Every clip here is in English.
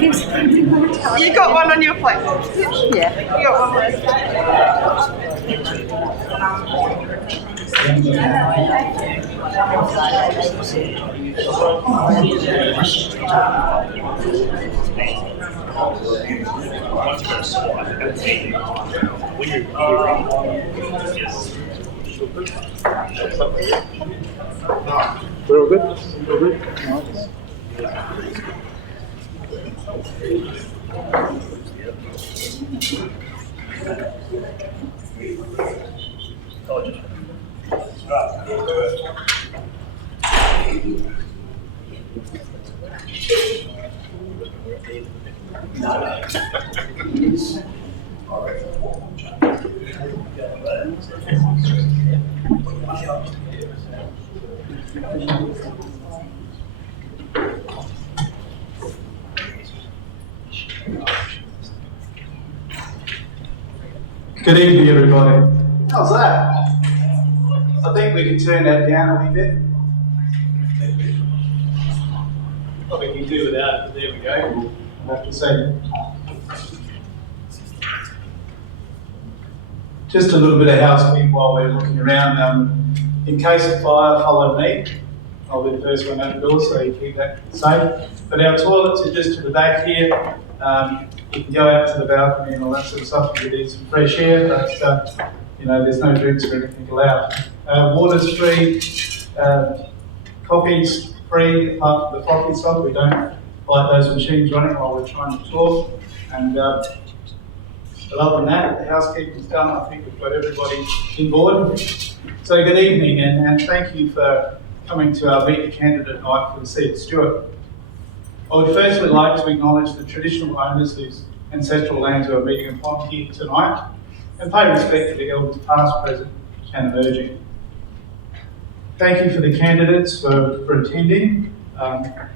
You got one on your plate? Yeah. You got one We're all good? We're good? Nice. Good evening, everybody. How's that? I think we can turn that down a wee bit. Probably can do without it, but there we go. I have to say. Just a little bit of housekeeping while we're looking around. In case of fire, follow me. I'll be the first one out the door, so you keep that safe. But our toilets are just to the back here. You can go out to the balcony and all that sort of stuff if you need some fresh air, but you know, there's no drinks or anything allowed. Water's free, coffee's free, apart from the coffee stop. We don't like those machines running while we're trying to talk. And but other than that, the housekeeping's done. I think we've got everybody in board. So good evening, and thank you for coming to our Meet the Candidate night for the seat of Stuart. I would firstly like to acknowledge the traditional owners whose ancestral lands we are meeting upon here tonight, and pay respect to the elders past, present, and emerging. Thank you for the candidates for attending. I'd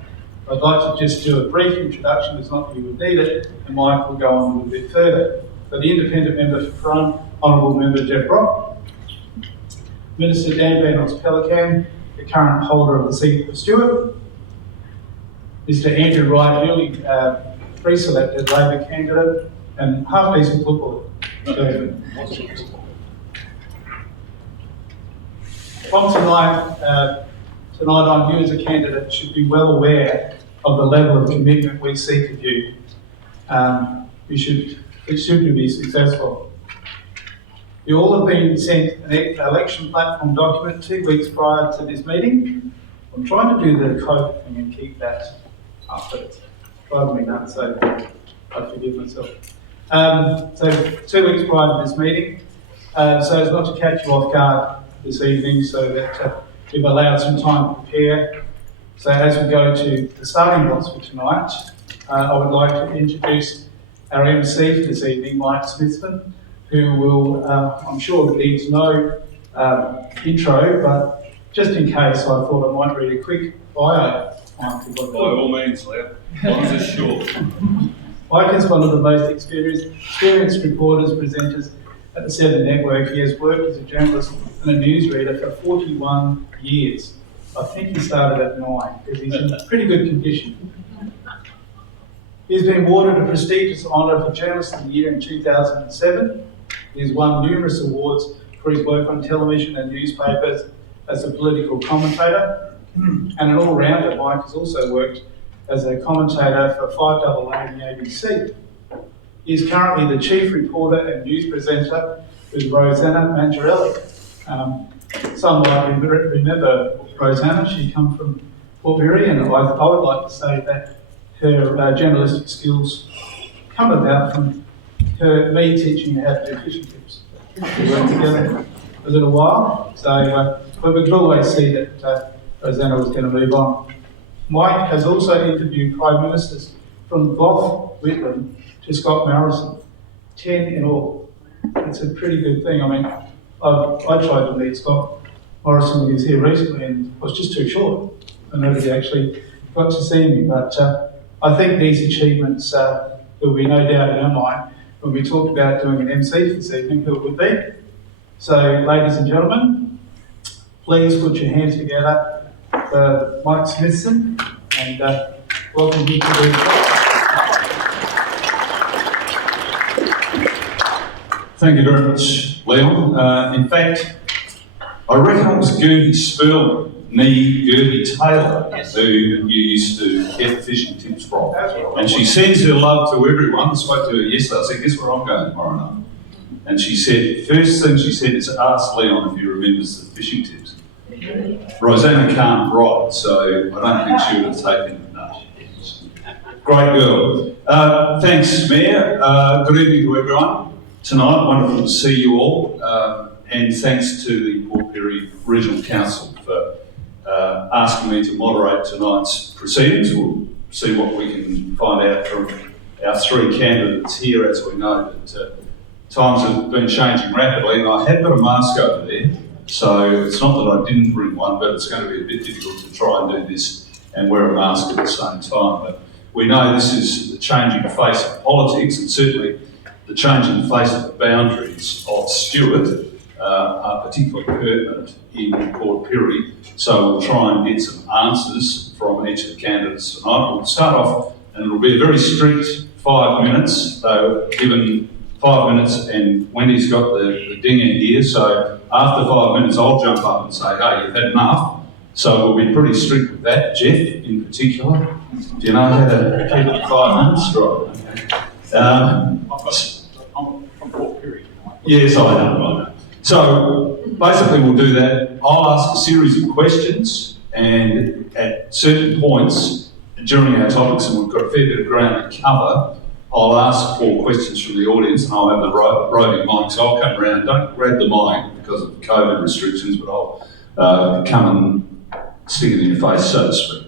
like to just do a brief introduction, as not that you would need it, and Mike will go on a little bit further. So the independent member for Frome, Honourable Member Jeff Brock, Minister Dan Benos Pelican, the current holder of the seat for Stuart, Mr Andrew Wright, newly pre-selected Labor candidate, and half-decent footballer. From tonight, you as a candidate should be well aware of the level of commitment we seek of you. It should be successful. You all have been sent an election platform document 2 weeks prior to this meeting. I'm trying to do the COVID thing and keep that up, but it's driving me nuts, so I forgive myself. So 2 weeks prior to this meeting, so as not to catch you off guard this evening, so that we've allowed some time to prepare. So as we go to the starting blocks for tonight, I would like to introduce our MC for this evening, Mike Smithson, who will, I'm sure, needs no intro, but just in case, I thought I might read a quick bio. By all means, Leo. As long as it's short. Mike is one of the most experienced reporters, presenters at the Seven Network. He has worked as a journalist and a newsreader for 41 years. I think he started at 9, because he's in pretty good condition. He's been awarded a prestigious honour for Journalist of the Year in 2007. He has won numerous awards for his work on television and newspapers as a political commentator. And an all-rounder, Mike has also worked as a commentator for 5AA and the ABC. He is currently the chief reporter and news presenter with Rosanna Mangiarelli. Some might remember Rosanna. She comes from Pirie, and I would like to say that her journalistic skills come about from me teaching her how to do fishing tips. We worked together a little while, so but we could always see that Rosanna was going to move on. Mike has also interviewed Prime Ministers from Gough Whitlam to Scott Morrison, 10 in all. It's a pretty good thing. I mean, I tried to meet Scott Morrison when he was here recently and was just too short. I nobody actually got to see me, but I think these achievements, there will be no doubt in our mind when we talked about doing an MC for this evening who it would be. So, ladies and gentlemen, please put your hands together for Mike Smithson and welcome him to the Thank you very much, Leon. In fact, I reckon it was Gertie Sperling, nee Gertie Taylor, who you used to get fishing tips from. And she sends her love to everyone. I spoke to her yesterday. I said, guess where I'm going tomorrow night? And she said, first thing she said is ask Leon if he remembers the fishing tips. Rosanna can't write, so I don't think she would have taken it. No. Great girl. Thanks, Mayor. Good evening to everyone. Tonight, wonderful to see you all. And thanks to the Port Pirie Regional Council for asking me to moderate tonight's proceedings. We'll see what we can find out from our three candidates here. As we know that times have been changing rapidly, and I have got a mask over there, so it's not that I didn't bring one, but it's going to be a bit difficult to try and do this and wear a mask at the same time. But we know this is the changing face of politics, and certainly the changing face of the boundaries of Stuart are particularly pertinent in Port Pirie. So we'll try and get some answers from each of the candidates tonight. We'll start off, and it'll be a very strict 5 minutes. So given 5 minutes, and Wendy's got the dinger here, so after 5 minutes I'll jump up and say, hey, you've had enough. So we'll be pretty strict with that. Jeff, in particular, do you know how to keep it 5 minutes? Right. I'm from Port Pirie. Yes, I know. So basically we'll do that. I'll ask a series of questions, and at certain points during our topics, and we've got a fair bit of ground to cover, I'll ask for questions from the audience, and I'll have the roving mic, so I'll come around. Don't grab the mic because of COVID restrictions, but I'll come and stick it in your face, so to speak.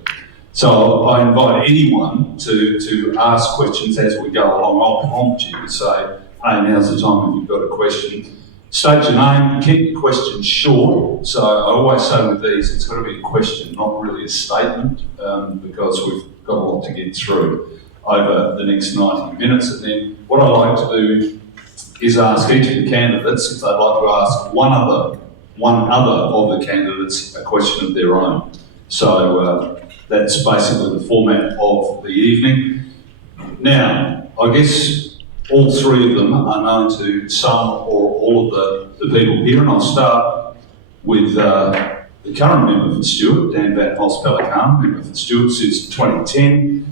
So I invite anyone to ask questions as we go along. I'll prompt you to say, hey, now's the time if you've got a question. State your name, keep your questions short. So I always say with these, it's got to be a question, not really a statement, because we've got a lot to get through over the next 90 minutes. And then what I like to do is ask each of the candidates if they'd like to ask one other of the candidates a question of their own. So that's basically the format of the evening. Now, I guess all three of them are known to some or all of the people here, and I'll start with the current member for Stuart, Dan Van Holst-Pellekaan, member for Stuart since 2010.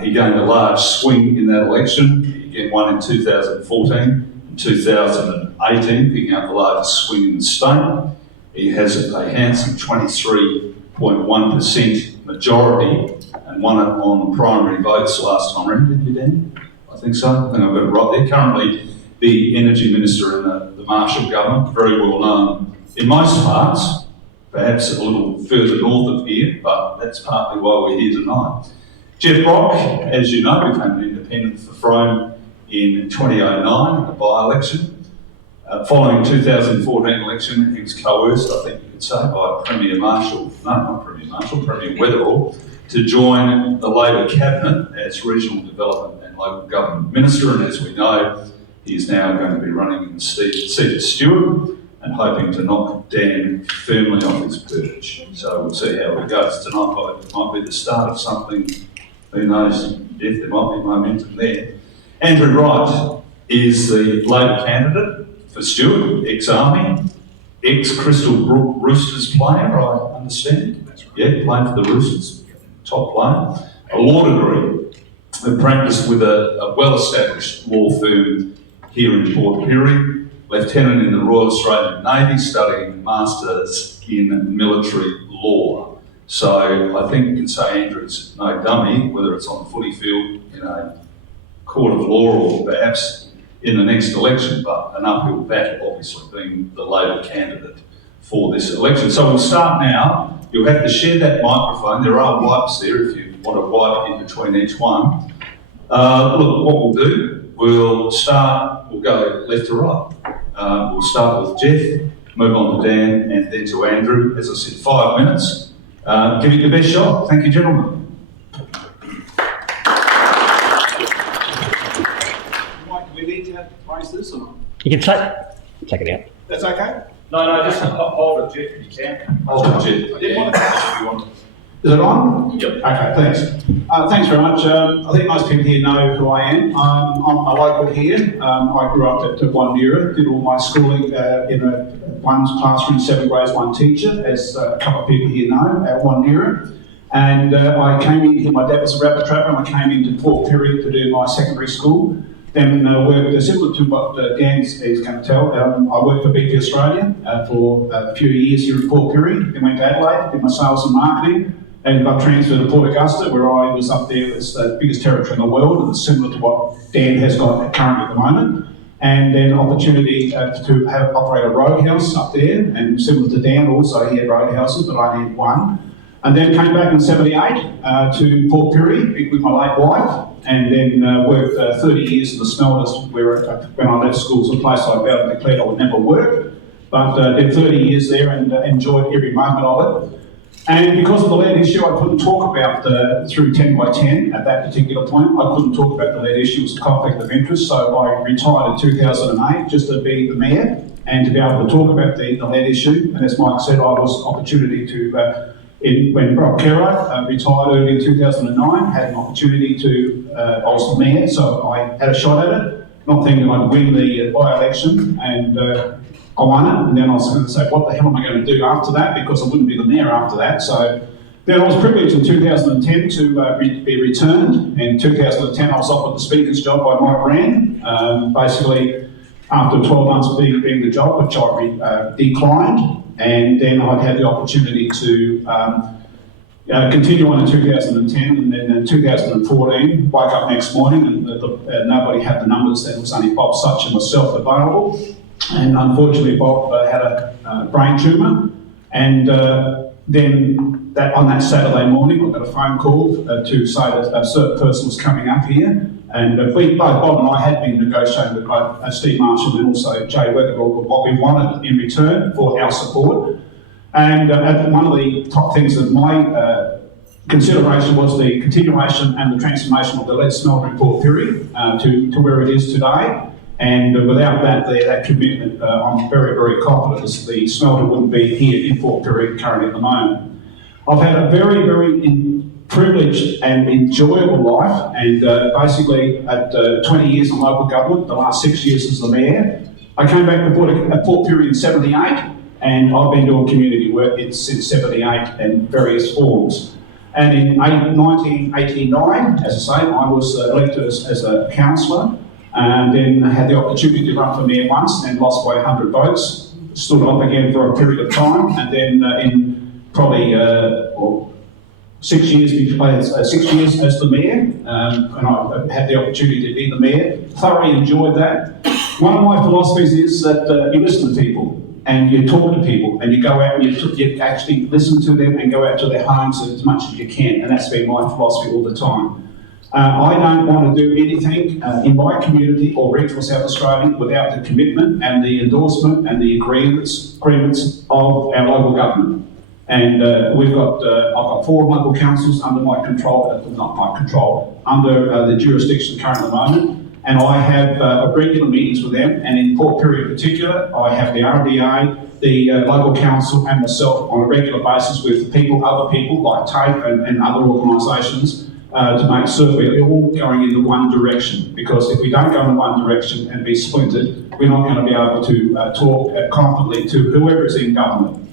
He gained a large swing in that election. He again won in 2014 and 2018, picking up the largest swing in the state. He has a handsome 23.1% majority and won it on primary votes last time around. Did you, Dan? I think so. I think I've got it right there. Currently the Energy Minister in the Marshall government, very well known in most parts, perhaps a little further north of here, but that's partly why we're here tonight. Jeff Brock, as you know, became an independent for Frome in 2009 in the by-election. Following the 2014 election, he was coerced, I think you could say, by Premier Weatherall, to join the Labor Cabinet as Regional Development and Local Government Minister, and as we know, he is now going to be running in the seat of Stuart and hoping to knock Dan firmly off his perch. So we'll see how it goes tonight. It might be the start of something. Who knows, Jeff, there might be momentum there. Andrew Wright is the Labor candidate for Stuart, ex-Army, ex-Crystal Brook Roosters player, I understand. Yeah, playing for the Roosters, top player. A law degree, practiced with a well-established law firm here in Port Pirie, lieutenant in the Royal Australian Navy, studying Masters in Military Law. So I think you can say Andrew's no dummy, whether it's on the footy field, in a court of law, or perhaps in the next election, but an uphill battle, obviously, being the Labor candidate for this election. So we'll start now. You'll have to share that microphone. There are wipes there if you want to wipe in between each one. Look, what we'll do, we'll go left to right. We'll start with Jeff, move on to Dan, and then to Andrew. As I said, 5 minutes. Give it your best shot. Thank you, gentlemen. Mike, do we need to raise this or not? You can take it out. That's okay? No, just hold it, Jeff, if you can. Hold it, Jeff. I didn't want to touch if you want. Is it on? Yep. Okay, thanks. Thanks very much. I think most people here know who I am. I'm a local here. I grew up at Wandera, did all my schooling in one classroom, 7 grades, 1 teacher, as a couple of people here know, at Wandera. And I came in here, my dad was a rabbit trapper, and I came into Port Pirie to do my secondary school. Then worked, similar to what Dan is going to tell, I worked for BP Australia for a few years here in Port Pirie. Then went to Adelaide, did my sales and marketing, and got transferred to Port Augusta, where I was up there as the biggest territory in the world, and it's similar to what Dan has got currently at the moment. And then opportunity to operate a roadhouse up there, and similar to Dan also, he had roadhouses, but I had one. And then came back in '78 to Port Pirie with my late wife, and then worked 30 years in the smelters, where when I left school, it's a place I vowed and declared I would never work. But did 30 years there and enjoyed every moment of it. And because of the lead issue, I couldn't talk about through 10 by 10 at that particular point. I couldn't talk about the lead issue, it was a conflict of interest. So I retired in 2008 just to be the mayor and to be able to talk about the lead issue. And as Mike said, I was opportunity to, when Rob Kero retired early in 2009, had an opportunity to, I was the mayor, so I had a shot at it, not thinking I'd win the by-election, and I won it, and then I was going to say, what the hell am I going to do after that, because I wouldn't be the mayor after that. So then I was privileged in 2010 to be returned. In 2010 I was offered the Speaker's job by Mike Rand, basically after 12 months being the job, which I declined, and then I'd had the opportunity to continue on in 2010, and then in 2014, wake up next morning and nobody had the numbers, there was only Bob Such and myself available. And unfortunately, Bob had a brain tumour, and then on that Saturday morning, I got a phone call to say that a certain person was coming up here, and both Bob and I had been negotiating with both Steve Marshall and also Jay Weatherall what we wanted in return for our support. And one of the top things that my consideration was the continuation and the transformation of the lead smelter in Port Pirie to where it is today. And without that commitment, I'm very, very confident the smelter wouldn't be here in Port Pirie currently at the moment. I've had a very, very privileged and enjoyable life, and basically at 20 years in local government, the last 6 years as the mayor. I came back to Port Pirie in '78, and I've been doing community work since '78 in various forms. And in 1989, as I say, I was elected as a councillor. And then had the opportunity to run for mayor once and lost by 100 votes. Stood up again for a period of time, and then in probably 6 years as the mayor, and I had the opportunity to be the mayor. Thoroughly enjoyed that. One of my philosophies is that you listen to people and you talk to people and you go out and you actually listen to them and go out to their homes as much as you can, and that's been my philosophy all the time. I don't want to do anything in my community or regional South Australia without the commitment and the endorsement and the agreements of our local government. And I've got 4 local councils under my control, not my control, under the jurisdiction currently at the moment. And I have regular meetings with them, and in Port Pirie in particular, I have the RDA, the local council and myself on a regular basis with other people like TAFE and other organisations, to make certain we're all going in the one direction, because if we don't go in one direction and be splintered, we're not going to be able to talk confidently to whoever is in government.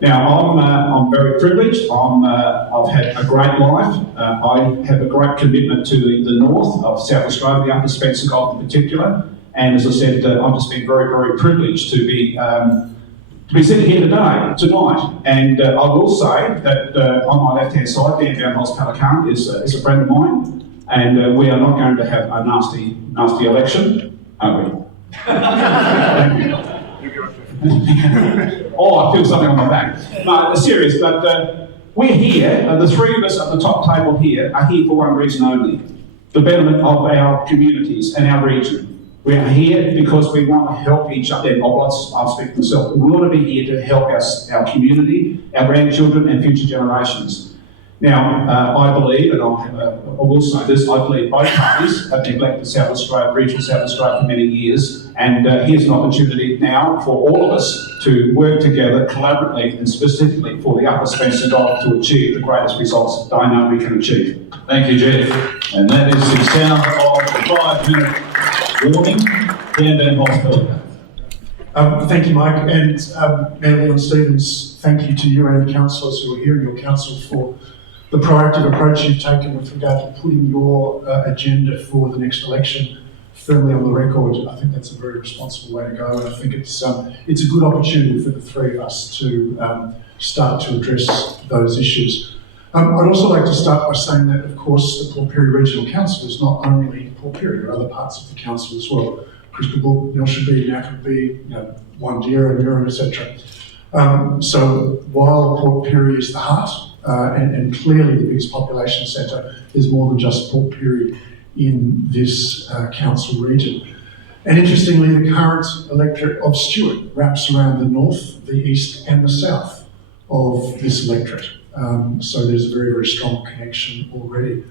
Now, I'm very privileged. I've had a great life. I have a great commitment to the north of South Australia, the Upper Spencer Gulf in particular. And as I said, I've just been very, very privileged to be sitting here tonight. And I will say that on my left-hand side, Dan Downhouse Pelican is a friend of mine, and we are not going to have a nasty election, are we? Thank you. Oh, I feel something on my back. No, serious, but we're here, the 3 of us at the top table here are here for one reason only: the betterment of our communities and our region. We are here because we want to help each other. I'll speak for myself. We want to be here to help our community, our grandchildren and future generations. Now, I believe, and I will say this, I believe both parties have neglected South Australia, regional South Australia for many years, and here's an opportunity now for all of us to work together collaboratively and specifically for the Upper Spencer Gulf to achieve the greatest results that I know we can achieve. Thank you, Jeff. And that is the sound of the 5-minute warning. Dan Hospital. Thank you, Mike, and Mayor Leon Stevens, thank you to you and the councillors who are here and your council for the proactive approach you've taken with regard to putting your agenda for the next election firmly on the record. I think that's a very responsible way to go, and I think it's a good opportunity for the three of us to start to address those issues. I'd also like to start by saying that, of course, the Port Pirie Regional Council is not only Port Pirie, there are other parts of the council as well. Crystal Nelshonby, Nackerby, Wandera, Mura, etc. So while Port Pirie is the heart, and clearly the biggest population centre, there's more than just Port Pirie in this council region. And interestingly, the current electorate of Stuart wraps around the north, the east and the south of this electorate. So there's a very, very strong connection already.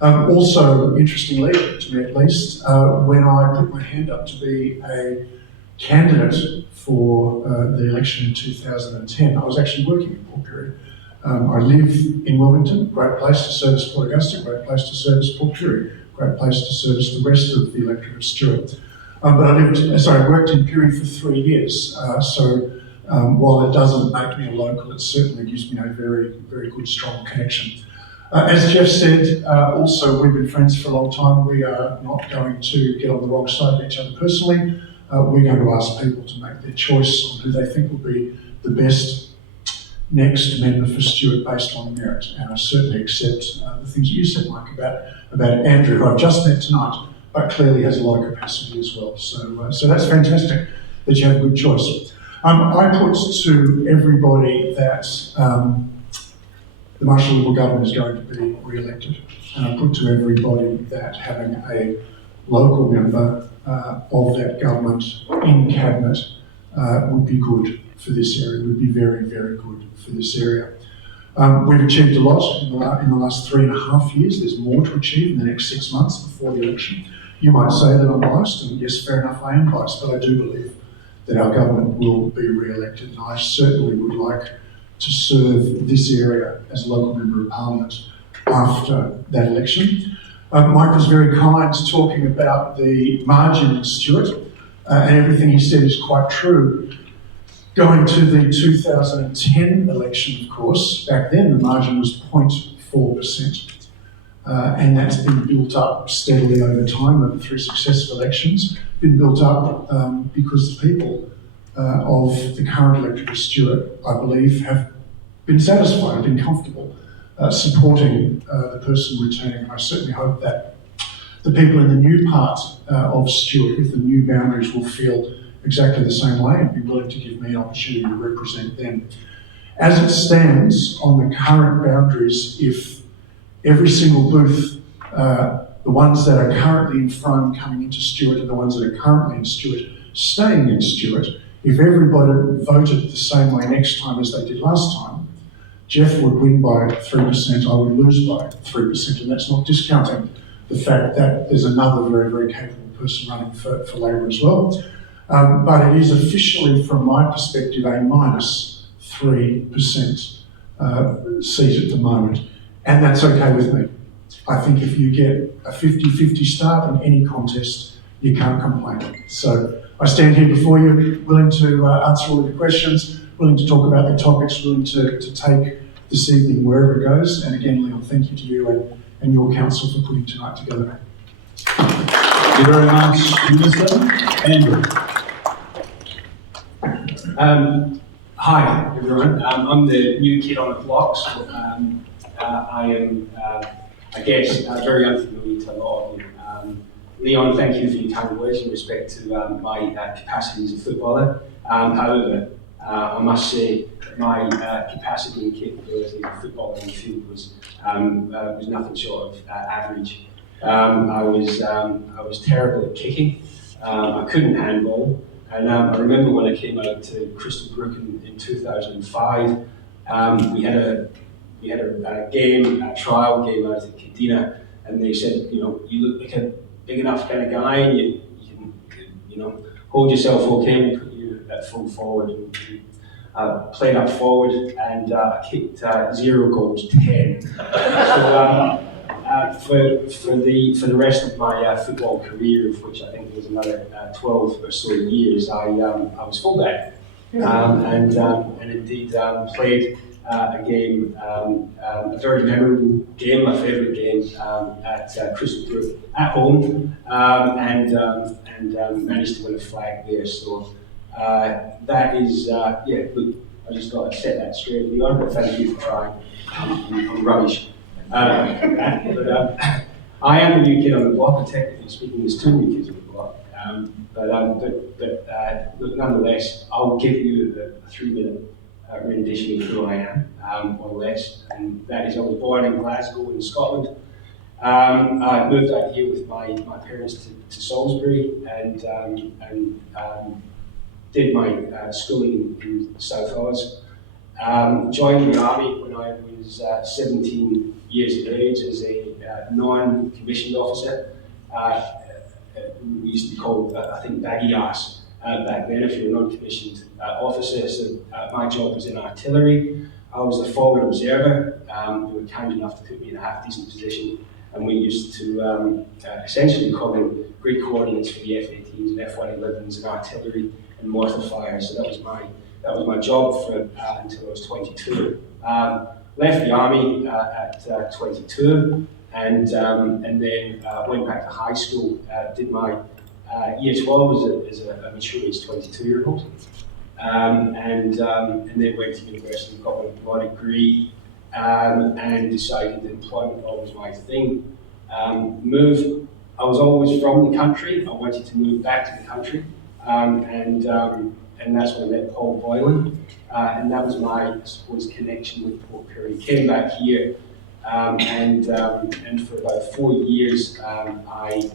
Also, interestingly, to me at least, when I put my hand up to be a candidate for the election in 2010, I was actually working in Port Pirie. I live in Wilmington, great place to service Port Augusta, great place to service Port Pirie, great place to service the rest of the electorate of Stuart. But I worked in Pirie for 3 years, so while it doesn't make me a local, it certainly gives me a very, very good, strong connection. As Jeff said, also we've been friends for a long time. We are not going to get on the wrong side of each other personally. We're going to ask people to make their choice on who they think will be the best next member for Stuart based on merit. And I certainly accept the things you said, Mike, about Andrew, who I've just met tonight, but clearly has a lot of capacity as well. So that's fantastic that you have a good choice. I put to everybody that the Marshall Liberal government is going to be re-elected. And I put to everybody that having a local member of that government in cabinet would be good for this area, would be very, very good for this area. We've achieved a lot in the last 3.5 years. There's more to achieve in the next 6 months before the election. You might say that I'm biased, and yes, fair enough, I am biased, but I do believe that our government will be re-elected, and I certainly would like to serve this area as a local member of parliament after that election. Mike was very kind talking about the margin in Stuart, and everything he said is quite true. Going to the 2010 election, of course, back then the margin was 0.4%, and that's been built up steadily over time, over 3 successive elections, been built up because the people of the current electorate of Stuart, I believe, have been satisfied, been comfortable supporting the person returning. I certainly hope that the people in the new part of Stuart, with the new boundaries, will feel exactly the same way and be willing to give me an opportunity to represent them. As it stands on the current boundaries, if every single booth, the ones that are currently in Frome coming into Stuart and the ones that are currently in Stuart staying in Stuart, if everybody voted the same way next time as they did last time, Jeff would win by 3%, I would lose by 3%, and that's not discounting the fact that there's another very, very capable person running for Labor as well. But it is officially, from my perspective, a minus 3% seat at the moment, and that's okay with me. I think if you get a 50-50 start in any contest, you can't complain. So I stand here before you, willing to answer all of your questions, willing to talk about the topics, willing to take this evening wherever it goes. And again, Leon, thank you to you and your council for putting tonight together. Thank you very much, Minister. Andrew. Hi, everyone. I'm the new kid on the block, so I am, I guess, very unfamiliar to a lot of you. Leon, thank you for your kind words in respect to my capacity as a footballer. However, I must say that my capacity and capability as a footballer in the field was nothing short of average. I was terrible at kicking. I couldn't handball. And I remember when I came out to Crystal Brook in 2005, we had we had a game, a trial game out at Cadena, and they said, you know, you look like a big enough kind of guy, and you can, you know, hold yourself okay, we'll put you at full forward. And played up forward and kicked 0 goals, 10. So for the rest of my football career, of which I think was another 12 or so years, I was fullback, and indeed played a game, a very memorable game, my favourite game at Crystal Brook at home, and managed to win a flag there. So that is, yeah, look, I just thought I'd set that straight, Leon, but thank you for trying. I'm rubbish. But I am a new kid on the block, and technically speaking, there's 2 new kids on the block. But nonetheless, I'll give you a 3-minute rendition of who I am, or less, and that is I was born in Glasgow in Scotland. I moved out here with my parents to Salisbury and did my schooling in South Oz. Joined the army when I was 17 years of age as a non-commissioned officer. We used to be called, I think, baggy arse back then if you're a non-commissioned officer. So my job was in artillery. I was the forward observer. They were kind enough to put me in a half-decent position, and we used to essentially cover grid coordinates for the F-18s and F-111s and artillery and mortar fire. So that was my job for until I was 22. Left the army at 22, and then went back to high school. Did my year 12 as a mature age 22-year-old, and then went to university, got my law degree, and decided that employment law was my thing. I was always from the country. I wanted to move back to the country, and that's when I met Paul Boylan, and that was my, I suppose, connection with Port Pirie. Came back here, and for about 4 years, I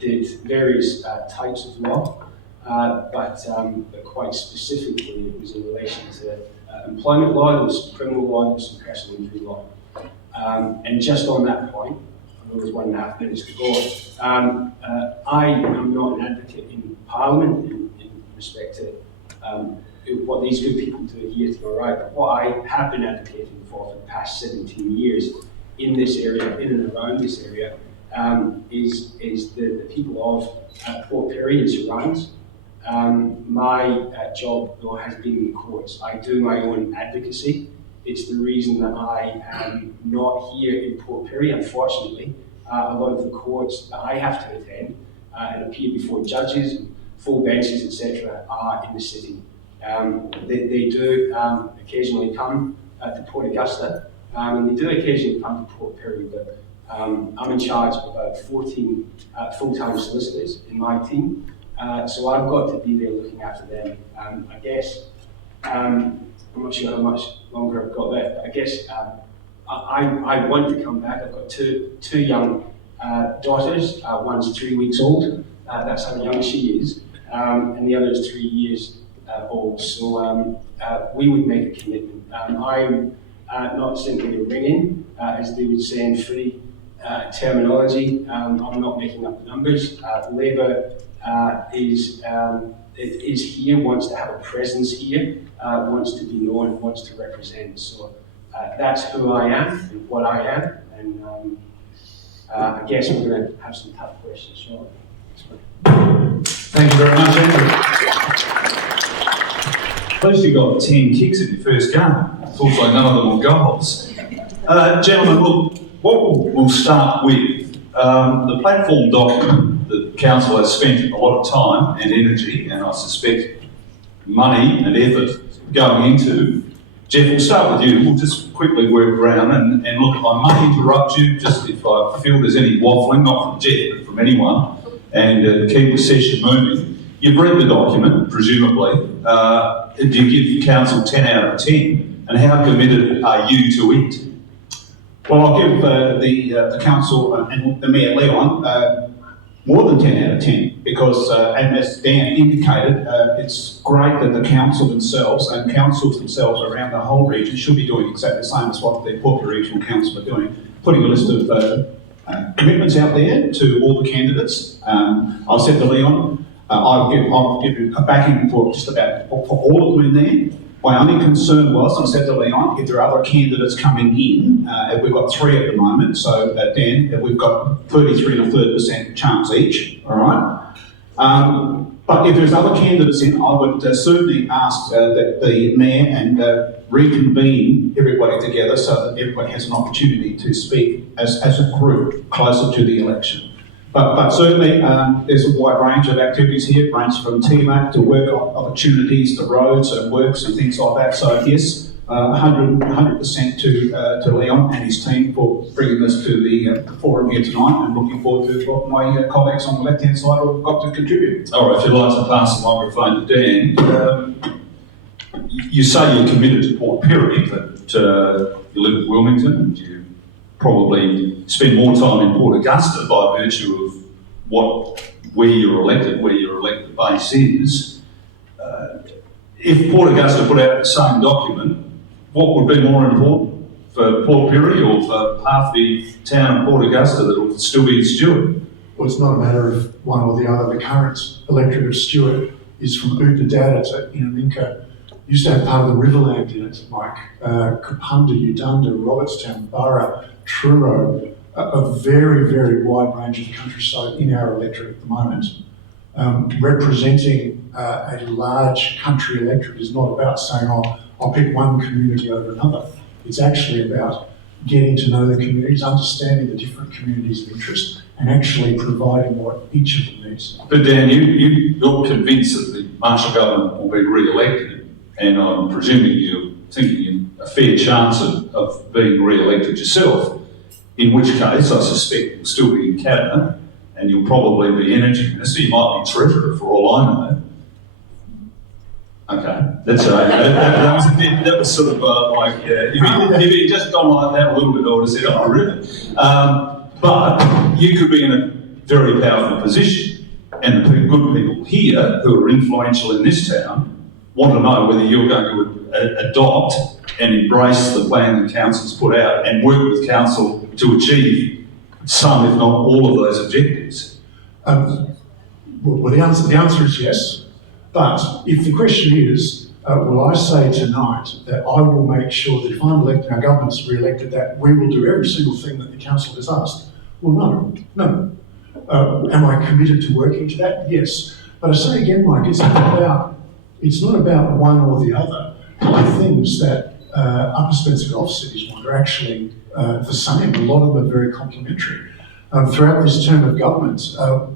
did various types of law, but quite specifically, it was in relation to employment law, there was some criminal law, there was some personal injury law. And just on that point, I know there's 1.5 minutes to go, I am not an advocate in Parliament in respect to what these good people do here to my right, but what I have been advocating for the past 17 years in this area, in and around this area, is the people of Port Pirie and surrounds. My job, though, has been in the courts. I do my own advocacy. It's the reason that I am not here in Port Pirie, unfortunately. A lot of the courts that I have to attend and appear before judges, full benches, etc., are in the city. They do occasionally come to Port Augusta, and they do occasionally come to Port Pirie, but I'm in charge of about 14 full-time solicitors in my team, so I've got to be there looking after them. I guess, I'm not sure how much longer I've got left, but I guess I want to come back. I've got two young daughters. One's 3 weeks old, that's how young she is, and the other is 3 years old. So we would make a commitment. I'm not simply a ring-in, as they would say in free terminology. I'm not making up the numbers. Labour is here, wants to have a presence here, wants to be known, wants to represent. So that's who I am and what I am, and I guess we're going to have some tough questions shortly. Thank you very much, Andrew. At least you got 10 kicks in your first game. Unfortunately, none of them were goals. Gentlemen, look, what we'll start with, the platform document that Council has spent a lot of time and energy, and I suspect money and effort going into. Jeff, we'll start with you. We'll just quickly work around and look, I may interrupt you just if I feel there's any waffling, not from Jeff, but from anyone, and keep the session moving. You've read the document, presumably. Do you give Council 10 out of 10? And how committed are you to it? Well, I'll give the Council and the Mayor Leon more than 10 out of 10. because, and as Dan indicated, it's great that the council themselves and councils themselves around the whole region should be doing exactly the same as what the Pirie Regional Council are doing, putting a list of commitments out there to all the candidates. I've said to Leon, I'll give you a backing for just about for all of them in there. My only concern was, I said to Leon, if there are other candidates coming in, we've got 3 at the moment, so Dan, we've got 33 and a third % chance each, all right? But if there's other candidates in, I would certainly ask that the mayor and reconvene everybody together so that everybody has an opportunity to speak as a group closer to the election. But certainly there's a wide range of activities here, range from TMAC to work opportunities to roads and works and things like that. So yes, 100% to Leon and his team for bringing us to the forum here tonight, and looking forward to what my colleagues on the left-hand side have got to contribute. All right, if you'd like to pass the microphone to Dan. You say you're committed to Port Pirie, but you live at Wilmington and you probably spend more time in Port Augusta by virtue of where your elected base is. If Port Augusta put out the same document, what would be more important for Port Pirie or for half the town of Port Augusta that will still be in Stuart? Well, it's not a matter of one or the other. The current electorate of Stuart is from Oodnadatta to Inaminka. Used to have part of the Riverland in it, Mike. Kapunda, Udunda, Robertstown, Burra, Truro, a very, very wide range of the countryside in our electorate at the moment. Representing a large country electorate is not about saying, oh, I'll pick one community over another. It's actually about getting to know the communities, understanding the different communities of interest, and actually providing what each of them needs. But Dan, you're convinced that the Marshall government will be re-elected, and I'm presuming you're thinking a fair chance of being re-elected yourself, in which case I suspect you'll still be in cabinet and you'll probably be energy minister. You might be treasurer for all I know. Okay, that's all right. That was sort of if he just gone like that a little bit, I would have said, oh, really? But you could be in a very powerful position, and the good people here who are influential in this town want to know whether you're going to adopt and embrace the plan that council's put out and work with council to achieve some, if not all, of those objectives. Well, the answer is yes. But if the question is, will I say tonight that I will make sure that if I'm elected, our government's re-elected, that we will do every single thing that the council has asked? Well, no. Am I committed to working to that? Yes. But I say again, Mike, it's not about one or the other. The things that Upper Spencer Gulf cities want are actually the same. A lot of them are very complementary. Throughout this term of government,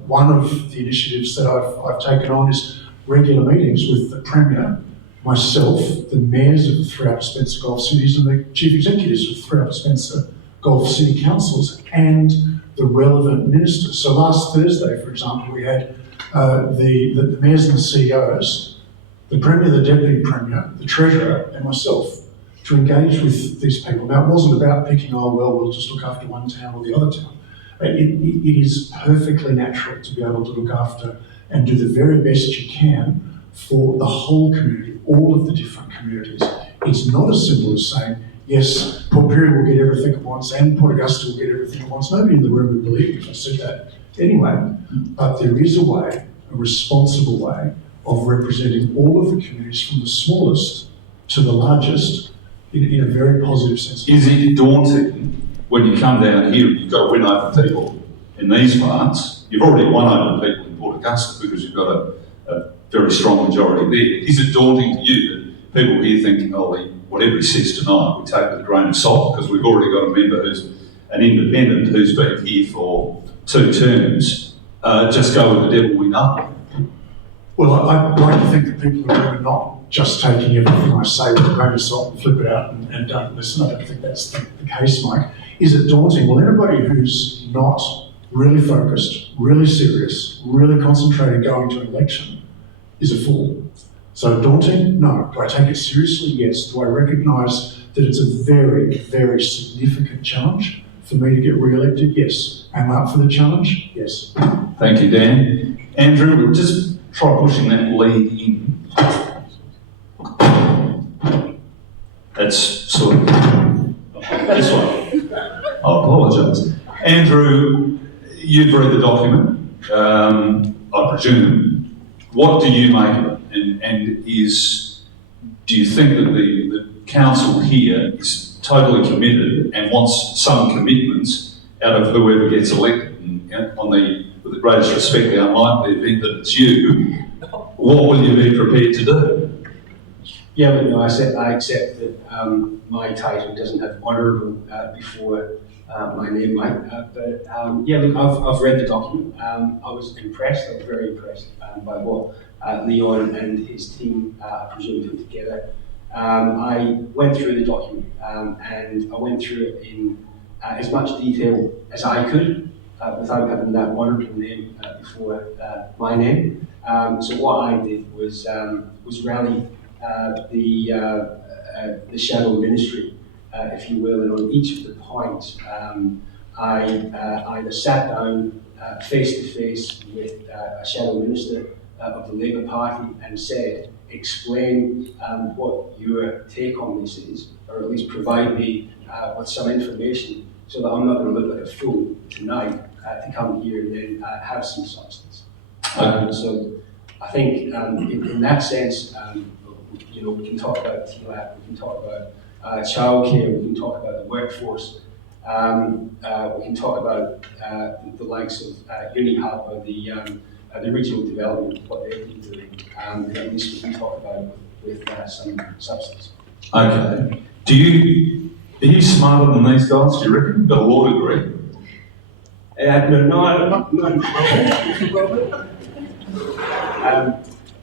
one of the initiatives that I've taken on is regular meetings with the Premier, myself, the mayors of the 3 Upper Spencer Gulf cities and the chief executives of the 3 Upper Spencer Gulf city councils and the relevant ministers. So last Thursday, for example, we had the mayors and the CEOs, the Premier, the Deputy Premier, the Treasurer and myself to engage with these people. Now, it wasn't about picking, oh, well, we'll just look after one town or the other town. It is perfectly natural to be able to look after and do the very best you can for the whole community, all of the different communities. It's not as simple as saying, yes, Port Pirie will get everything it wants and Port Augusta will get everything it wants. Nobody in the room would believe me if I said that anyway. But there is a way, a responsible way, of representing all of the communities from the smallest to the largest in a very positive sense. Is it daunting when you come down here and you've got to win over people in these parts? You've already won over people in Port Augusta because you've got a very strong majority there. Is it daunting to you that people here think, oh, whatever he says tonight, we take it with a grain of salt because we've already got a member who's an independent who's been here for 2 terms, just go with the devil we know? Well, I'd like to think that people are not just taking everything I say with a grain of salt and flip it out and don't listen. I don't think that's the case, Mike. Is it daunting? Well, anybody who's not really focused, really serious, really concentrated going to an election is a fool. So daunting? No. Do I take it seriously? Yes. Do I recognise that it's a very, very significant challenge for me to get re-elected? Yes. Am I up for the challenge? Yes. Thank you, Dan. Andrew, we'll just try pushing that lead in. That's sort of this one. I apologise. Andrew, you've read the document, I presume. What do you make of it? And do you think that the council here is totally committed and wants some commitments out of whoever gets elected? And with the greatest respect, the unlikely event that it's you, what will you be prepared to do? Yeah, but no, I accept that my title doesn't have honourable before my name, Mike. Yeah, look, I've read the document. I was impressed. I was very impressed by what Leon and his team, I presume, put together. I went through the document and I went through it in as much detail as I could without having that honourable name before my name. So what I did was rally the shadow ministry, if you will, and on each of the points, I either sat down face to face with a shadow minister of the Labour Party and said, explain what your take on this is, or at least provide me with some information so that I'm not going to look like a fool tonight to come here and then have some substance. So I think in that sense, you know, we can talk about TLAP, we can talk about childcare, we can talk about the workforce, we can talk about the likes of UniHub or the regional development, what they've been doing, and at least we can talk about it with some substance. Okay. Are you smarter than these guys, do you reckon? You've got a law degree? No, I'm not.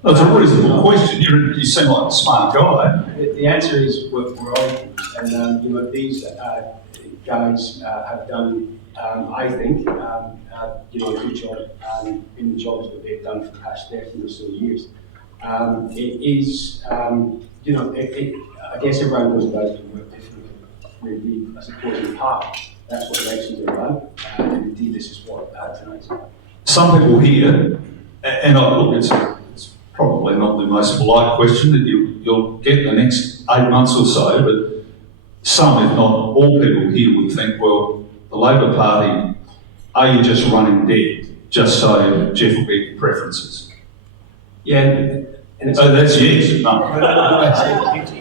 That's a reasonable question. You seem like a smart guy. The answer is we're all, and you know, these guys have done, I think, you know, a good job in the jobs that they've done for the past 13 or so years. It is, you know, I guess everyone knows about it and work differently. Indeed, I suppose in part, that's what elections are about, and indeed this is what tonight's about. Some people here, and look, it's probably not the most polite question that you'll get the next 8 months or so, but some, if not all people here would think, well, the Labor Party, are you just running dead just so Jeff will get your preferences? Yeah, and it's that's yes. No.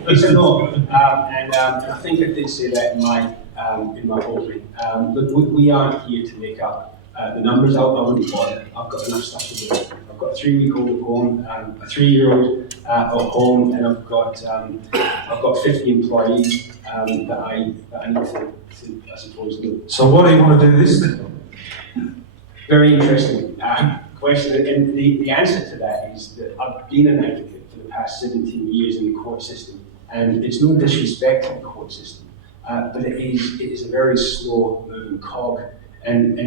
it's a no, and I think I did say that in my opening. Look, we aren't here to make up the numbers. I wouldn't bother. I've got enough stuff to do. I've got a 3-week-old at home, a 3-year-old at home, and I've got 50 employees that I need to I suppose do. So why do you want to do this then? Very interesting question, and the answer to that is that I've been an advocate for the past 17 years in the court system, and it's no disrespect to the court system, but it is a very slow moving cog, and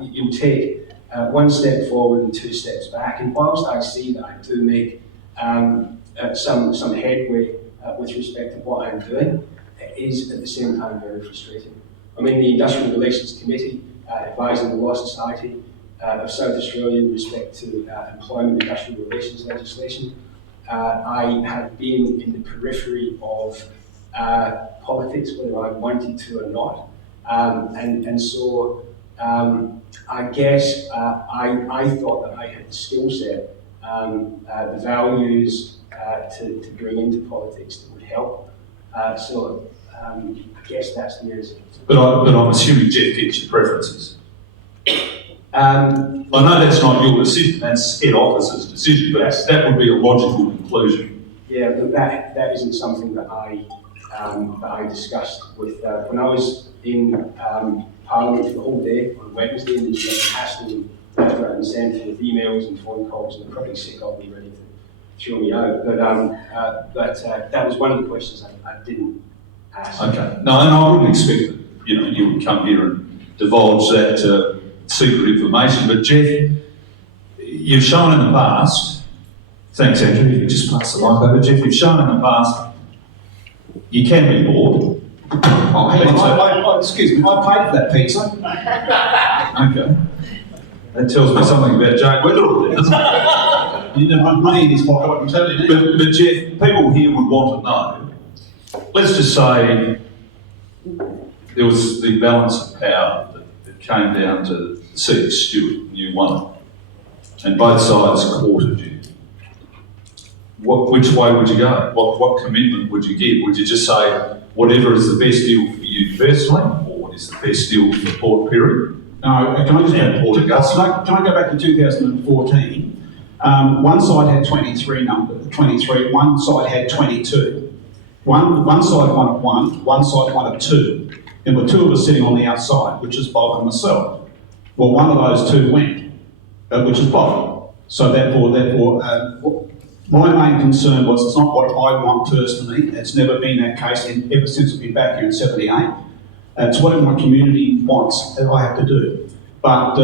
you'll take one step forward and 2 steps back, and whilst I see that I do make some headway with respect to what I'm doing, it is at the same time very frustrating. I'm in the Industrial Relations Committee advising the Law Society of South Australia in respect to employment industrial relations legislation. I have been in the periphery of politics, whether I wanted to or not, and so I guess I thought that I had the skill set, the values to bring into politics that would help. So I guess that's the answer. But I'm assuming Jeff gets your preferences. I know that's not your decision, that's head office's decision, but that would be a logical conclusion. Yeah, but that isn't something that I discussed with, when I was in Parliament for the whole day on Wednesday, and just passed them left, right and centre with emails and phone calls, and they're probably sick of me, ready to throw me out. But that was one of the questions I didn't ask. Okay. No, and I wouldn't expect that you would come here and divulge that secret information. But Jeff, you've shown in the past. Thanks, Andrew. You just pass the mic over, Jeff. You've shown in the past you can be bored. Oh, hang on. Excuse me. I paid for that pizza. Okay. That tells me something about Jane Weatherall, doesn't it? You know, money in his pocket, I can tell you now. But Jeff, people here would want to know, let's just say there was the balance of power that came down to the seat of Stuart, and you won it, and both sides courted you. Which way would you go? What commitment would you give? Would you just say, whatever is the best deal for you personally, or what is the best deal for Port Pirie? No, can I just can I go back to 2014? One side had 23, one side had 22. One side won at 1, one side won at 2. There were 2 of us sitting on the outside, which is Bob and myself. Well, one of those 2 went, which is Bob. So therefore, my main concern was it's not what I want personally. It's never been that case ever since I've been back here in '78. It's what my community wants that I have to do. But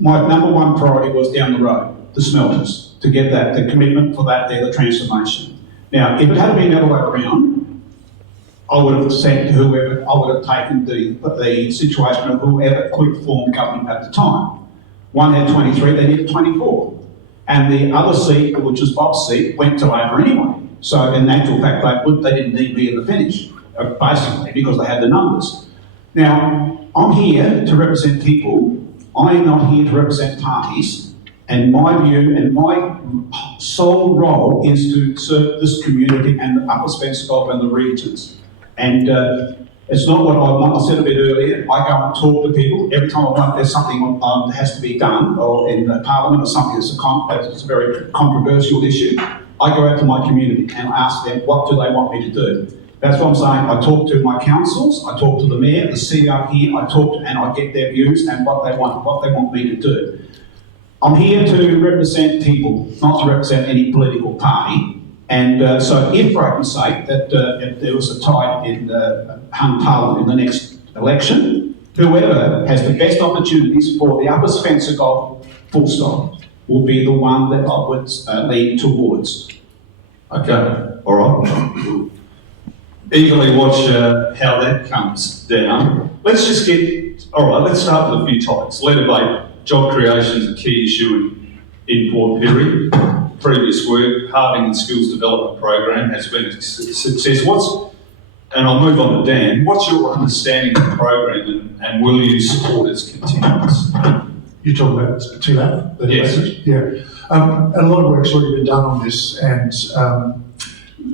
my number one priority was down the road, the smelters, to get the commitment for that there, the transformation. Now, if it had been the other way around, I would have sent whoever, I would have taken the situation of whoever could form government at the time. One had 23, they needed 24. And the other seat, which was Bob's seat, went to Labor anyway. So in actual fact, they didn't need me in the finish, basically, because they had the numbers. Now, I'm here to represent people. I am not here to represent parties. And my view and my sole role is to serve this community and the Upper Spencer Gulf and the regions. And it's not what I want. I said a bit earlier, I go and talk to people. Every time I want, there's something that has to be done, or in Parliament or something that's a very controversial issue, I go out to my community and ask them, what do they want me to do? That's what I'm saying. I talk to my councils, I talk to the mayor, the CEO here, I talk to, and I get their views and what they want me to do. I'm here to represent people, not to represent any political party. And so if, for argument's sake, that if there was a tie in hung Parliament in the next election, whoever has the best opportunities for the Upper Spencer Gulf, full stop, will be the one that I would lead towards. Okay, all right. Eagerly watch how that comes down. Let's just let's start with a few topics. Lead debate, job creation is a key issue in Port Pirie. Previous work, Harving and Skills Development Program has been a success. And I'll move on to Dan, what's your understanding of the program and will you support its continuance? You're talking about TLAP? Yes. Yeah. A lot of work's already been done on this, and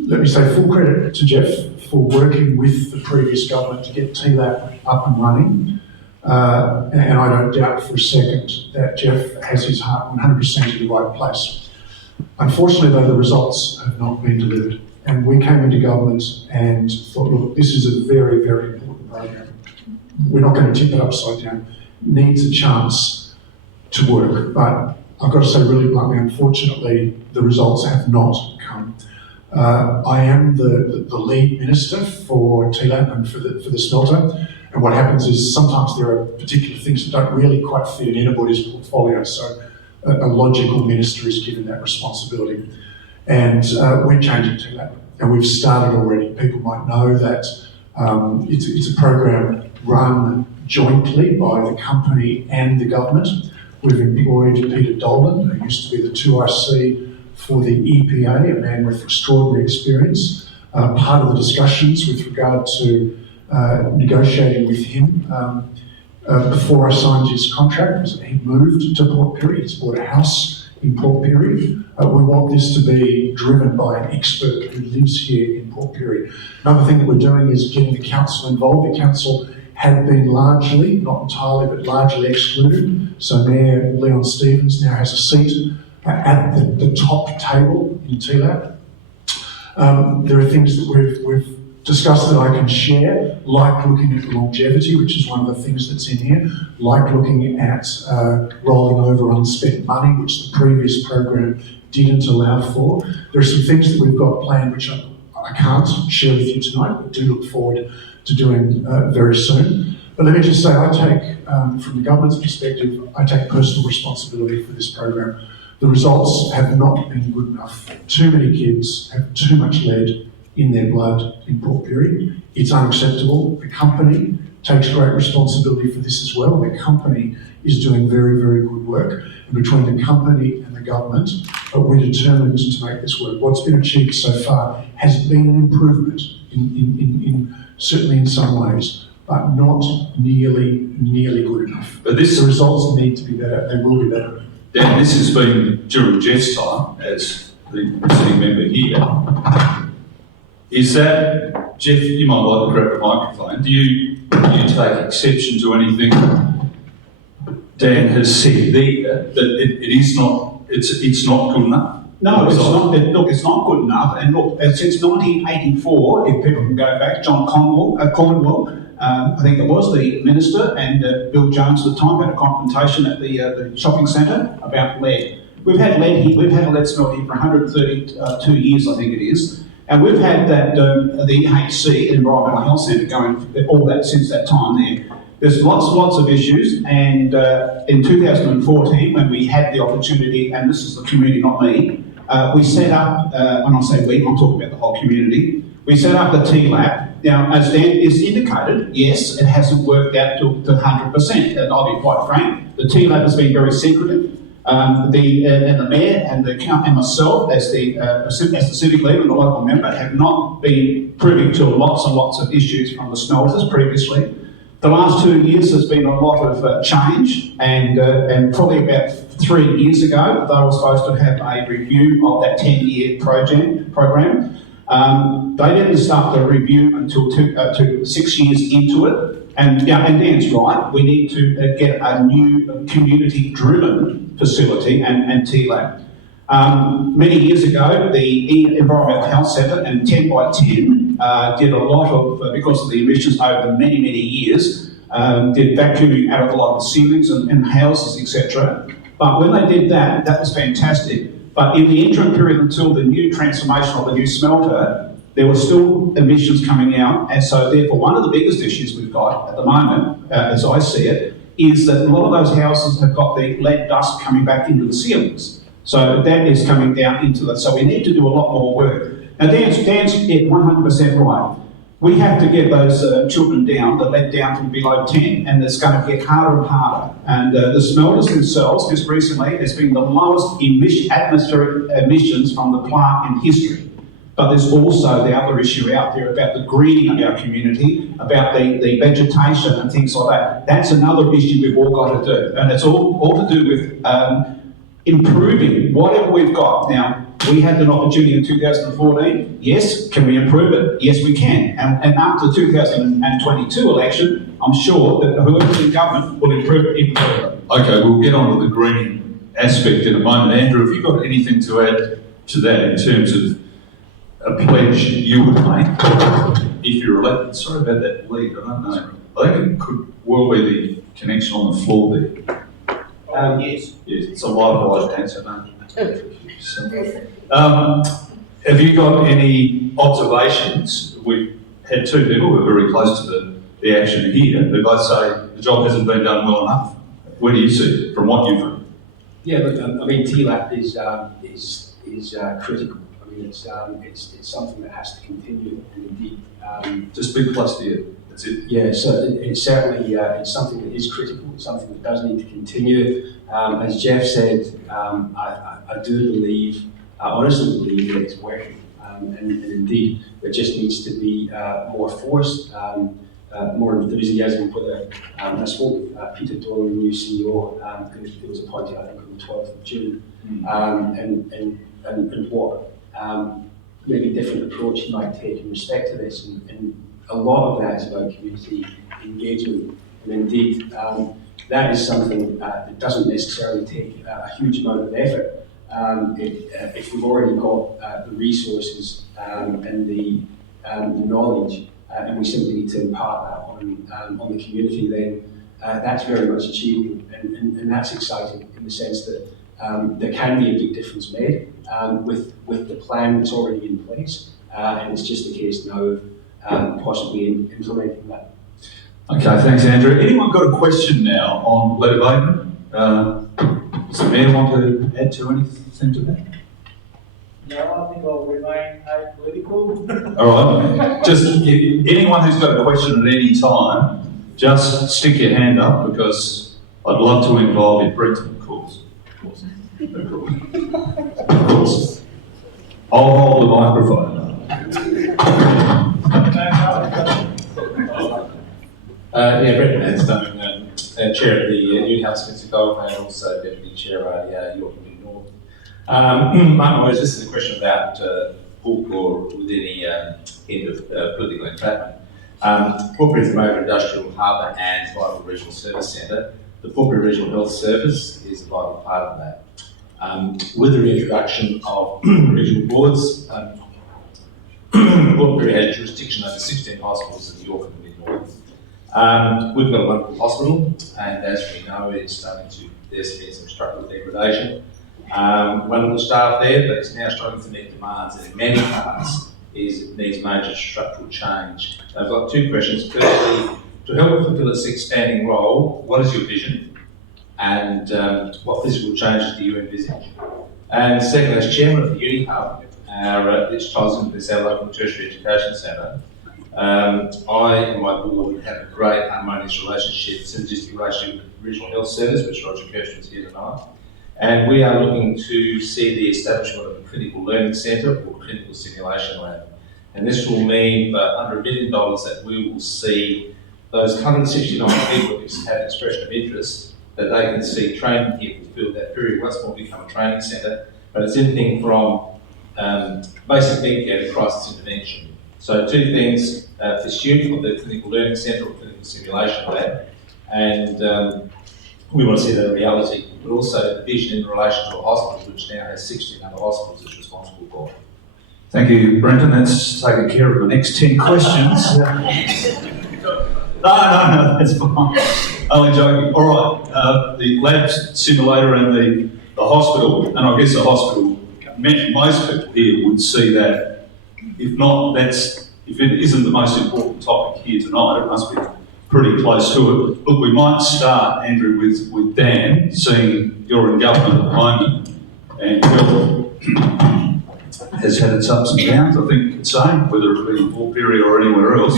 let me say full credit to Jeff for working with the previous government to get TLAP up and running. And I don't doubt for a second that Jeff has his heart 100% in the right place. Unfortunately, though, the results have not been delivered. And we came into government and thought, look, this is a very, very important program. We're not going to tip it upside down. It needs a chance to work. But I've got to say really bluntly, unfortunately, the results have not come. I am the lead minister for TLAP and for the smelter. And what happens is sometimes there are particular things that don't really quite fit in anybody's portfolio. So a logical minister is given that responsibility. And we're changing to that. And we've started already. People might know that it's a program run jointly by the company and the government. We've employed Peter Dolan, who used to be the 2IC for the EPA, a man with extraordinary experience. Part of the discussions with regard to negotiating with him before I signed his contract was that he moved to Port Pirie. He's bought a house in Port Pirie. We want this to be driven by an expert who lives here in Port Pirie. Another thing that we're doing is getting the council involved. The council had been largely, not entirely, but largely excluded. So Mayor Leon Stevens now has a seat at the top table in TLAP. There are things that we've discussed that I can share, like looking at longevity, which is one of the things that's in here, like looking at rolling over unspent money, which the previous program didn't allow for. There are some things that we've got planned which I can't share with you tonight, but do look forward to doing very soon. But let me just say, I take, from the government's perspective, I take personal responsibility for this program. The results have not been good enough. Too many kids have too much lead in their blood in Port Pirie. It's unacceptable. The company takes great responsibility for this as well. The company is doing very, very good work. And between the company and the government, we're determined to make this work. What's been achieved so far has been an improvement in certainly in some ways, but not nearly good enough. But this, the results need to be better. They will be better. Dan, this has been during Jeff's time as the sitting member here. Is that, Jeff, you might like to grab the microphone. Do you take exception to anything Dan has said there, that it is not, it's not good enough? No, it's not. Look, it's not good enough. And look, since 1984, if people can go back, John Cornwall, I think it was the minister, and Bill Jones at the time had a confrontation at the shopping centre about lead. We've had lead here. We've had a lead smelt here for 132 years, I think it is, and we've had that the EHC, Environmental Health Centre, going all that since that time there. There's lots of issues, and in 2014, when we had the opportunity, and this is the community, not me, we set up, when I say we, I'm talking about the whole community, we set up the T-Lab. Now, as Dan is indicated, yes, it hasn't worked out to 100%, and I'll be quite frank, the T-Lab has been very secretive. And the mayor and myself, as the civic leader and the local member, have not been privy to lots and lots of issues from the smelters previously. The last 2 years there's been a lot of change, and probably about 3 years ago they were supposed to have a review of that 10-year program. They didn't start the review until 6 years into it. And Dan's right, we need to get a new community-driven facility and T-Lab. Many years ago, the Environmental Health Centre and 10 by 10 did a lot of, because of the emissions over many years, did vacuuming out of a lot of the ceilings and houses, etc. But when they did that, that was fantastic. But in the interim period until the new transformation of the new smelter, there were still emissions coming out, and so therefore one of the biggest issues we've got at the moment, as I see it, is that a lot of those houses have got the lead dust coming back into the ceilings. So that is coming down into that. So we need to do a lot more work. Now Dan's 100% right. We have to get those children down, the lead down from below 10, and it's going to get harder and harder. And the smelters themselves, just recently, has been the lowest atmospheric emissions from the plant in history. But there's also the other issue out there about the greening of our community, about the vegetation and things like that. That's another issue we've all got to do. And it's all to do with improving whatever we've got. Now, we had an opportunity in 2014. Yes, can we improve it? Yes, we can. And after the 2022 election, I'm sure that whoever's in government will improve it even further. Okay, we'll get on to the greening aspect in a moment. Andrew, have you got anything to add to that in terms of a pledge you would make if you're elected? Sorry about that lead, I don't know. I think it could well be the connection on the floor there. Yes. Yes, it's a live answer, no? Have you got any observations? We've had two people who are very close to the action here. They both say the job hasn't been done well enough. Where do you see it from what you've heard? Yeah, look, I mean, TLAP is critical. I mean, it's something that has to continue, and indeed. Just be close to you. That's it. Yeah, so it's certainly it's something that is critical. It's something that does need to continue. As Jeff said, I do believe, I honestly believe that it's working, and indeed there just needs to be more force, more enthusiasm. I spoke with Peter Doyle, the new CEO, who was appointed, I think, on the 12th of June, and what maybe different approach he might take in respect to this, and a lot of that is about community engagement, and indeed that is something that doesn't necessarily take a huge amount of effort. If we've already got the resources and the knowledge, and we simply need to impart that on the community, then that's very much achievable, and that's exciting in the sense that there can be a big difference made with the plan that's already in place, and it's just a case now of possibly implementing that. Okay, thanks, Andrew. Anyone got a question now on lead abatement? Does the Mayor want to add to anything to that? No, I think I'll remain apolitical. All right. Just anyone who's got a question at any time, just stick your hand up because I'd love to involve in Brenton, of course. Of course. I'll hold the microphone. Brendan Manstone, Chair of the Uni Health Smithson and also Deputy Chair of the York and North. Martin Wise, this is a question about Port or with any end of political entrapment. Port is a major industrial hub and vital regional service centre. The Port Regional Health Service is a vital part of that. With the reintroduction of regional boards, Port Pirie has jurisdiction over 16 hospitals in the York and North. We've got a wonderful hospital, and as we know, there's been some structural degradation. Wonderful staff there, but it's now struggling to meet demands, and in many parts it needs major structural change. I've got two questions. Firstly, to help fulfil its expanding role, what is your vision, and what physical changes do you envisage? And second, as chairman of the Uni Hub, which ties into this our local tertiary education centre, I and my board have a great harmonious relationship, synergistic relationship with the Regional Health Service, which Roger Kirschman's here tonight. And we are looking to see the establishment of a clinical learning centre or clinical simulation lab. And this will mean for under $1 million that we will see those 169 people who have expression of interest, that they can see training here fulfilled, that Pirie once more become a training centre. But it's anything from basic need care to crisis intervention. So two things, pursuit of the clinical learning centre or clinical simulation lab, and we want to see that in reality, but also the vision in relation to a hospital which now has 16 other hospitals it's responsible for. Thank you, Brendan. That's taken care of the next 10 questions. No, that's fine. Only joking. All right, the lab simulator and the hospital, and I guess the hospital, most people here would see that. If not, if it isn't the most important topic here tonight, it must be pretty close to it. Look, we might start, Andrew, with Dan, seeing you're in government at the moment, and health has had its ups and downs, I think you could say, whether it be in Port Pirie or anywhere else.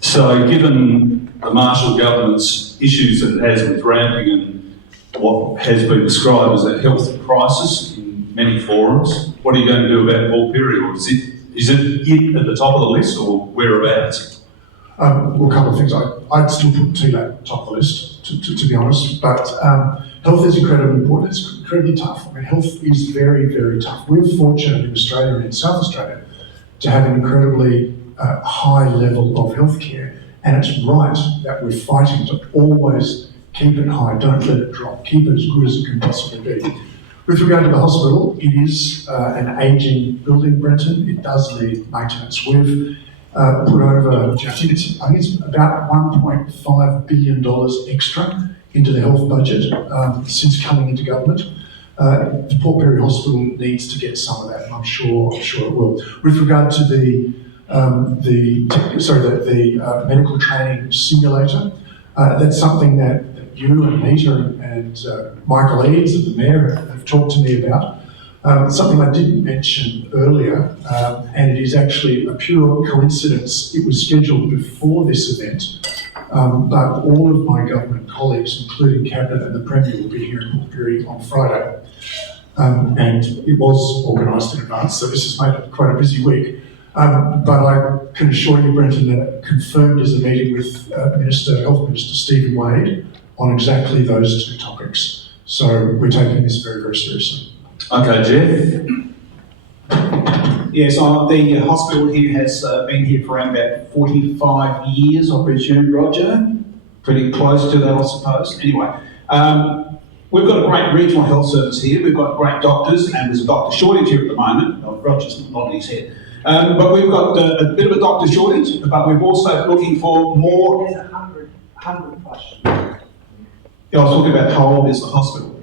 So given the Marshall government's issues that it has with ramping and what has been described as a health crisis in many forums, what are you going to do about Port Pirie? Or is it at the top of the list, or whereabouts? Well, a couple of things. I'd still put TLAC at the top of the list, to be honest, but health is incredibly important. It's incredibly tough. I mean, health is very, very tough. We're fortunate in Australia and in South Australia to have an incredibly high level of healthcare, and it's right that we're fighting to always keep it high, don't let it drop, keep it as good as it can possibly be. With regard to the hospital, it is an ageing building, Brenton. It does need maintenance. We've put over, I think it's about $1.5 billion extra into the health budget since coming into government. The Port Pirie Hospital needs to get some of that, and I'm sure it will. With regard to the medical training simulator, that's something that you and Nita and Michael Eads and the Mayor have talked to me about. Something I didn't mention earlier, and it is actually a pure coincidence. It was scheduled before this event, but all of my government colleagues, including Cabinet and the Premier, will be here in Port Pirie on Friday. And it was organised in advance, so this has made it quite a busy week. But I can assure you, Brenton, that confirmed is a meeting with Health Minister Stephen Wade on exactly those two topics. So we're taking this very, very seriously. Okay, Jeff. Yes, the hospital here has been here for around about 45 years, I presume, Roger. Pretty close to that, I suppose. Anyway, we've got a great regional health service here. We've got great doctors, and there's a doctor shortage here at the moment. Roger's nodding his head. But we've got a bit of a doctor shortage, but we're also looking for more. There's 100 plus. Yeah, I was talking about how old is the hospital?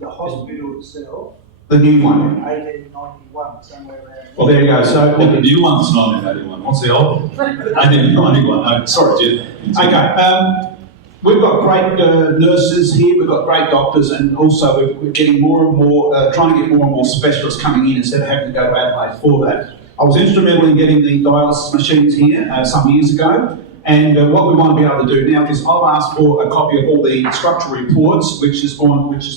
The hospital itself, The new one. 1891, somewhere around. Well, there you go. So Well, the new one's 1981. What's the old one? 1891. No, sorry, Jeff. Okay. We've got great nurses here, we've got great doctors, and also we're getting more and more, trying to get more and more specialists coming in instead of having to go to Adelaide for that. I was instrumental in getting the dialysis machines here some years ago, And what we want to be able to do now is I've asked for a copy of all the structural reports, which is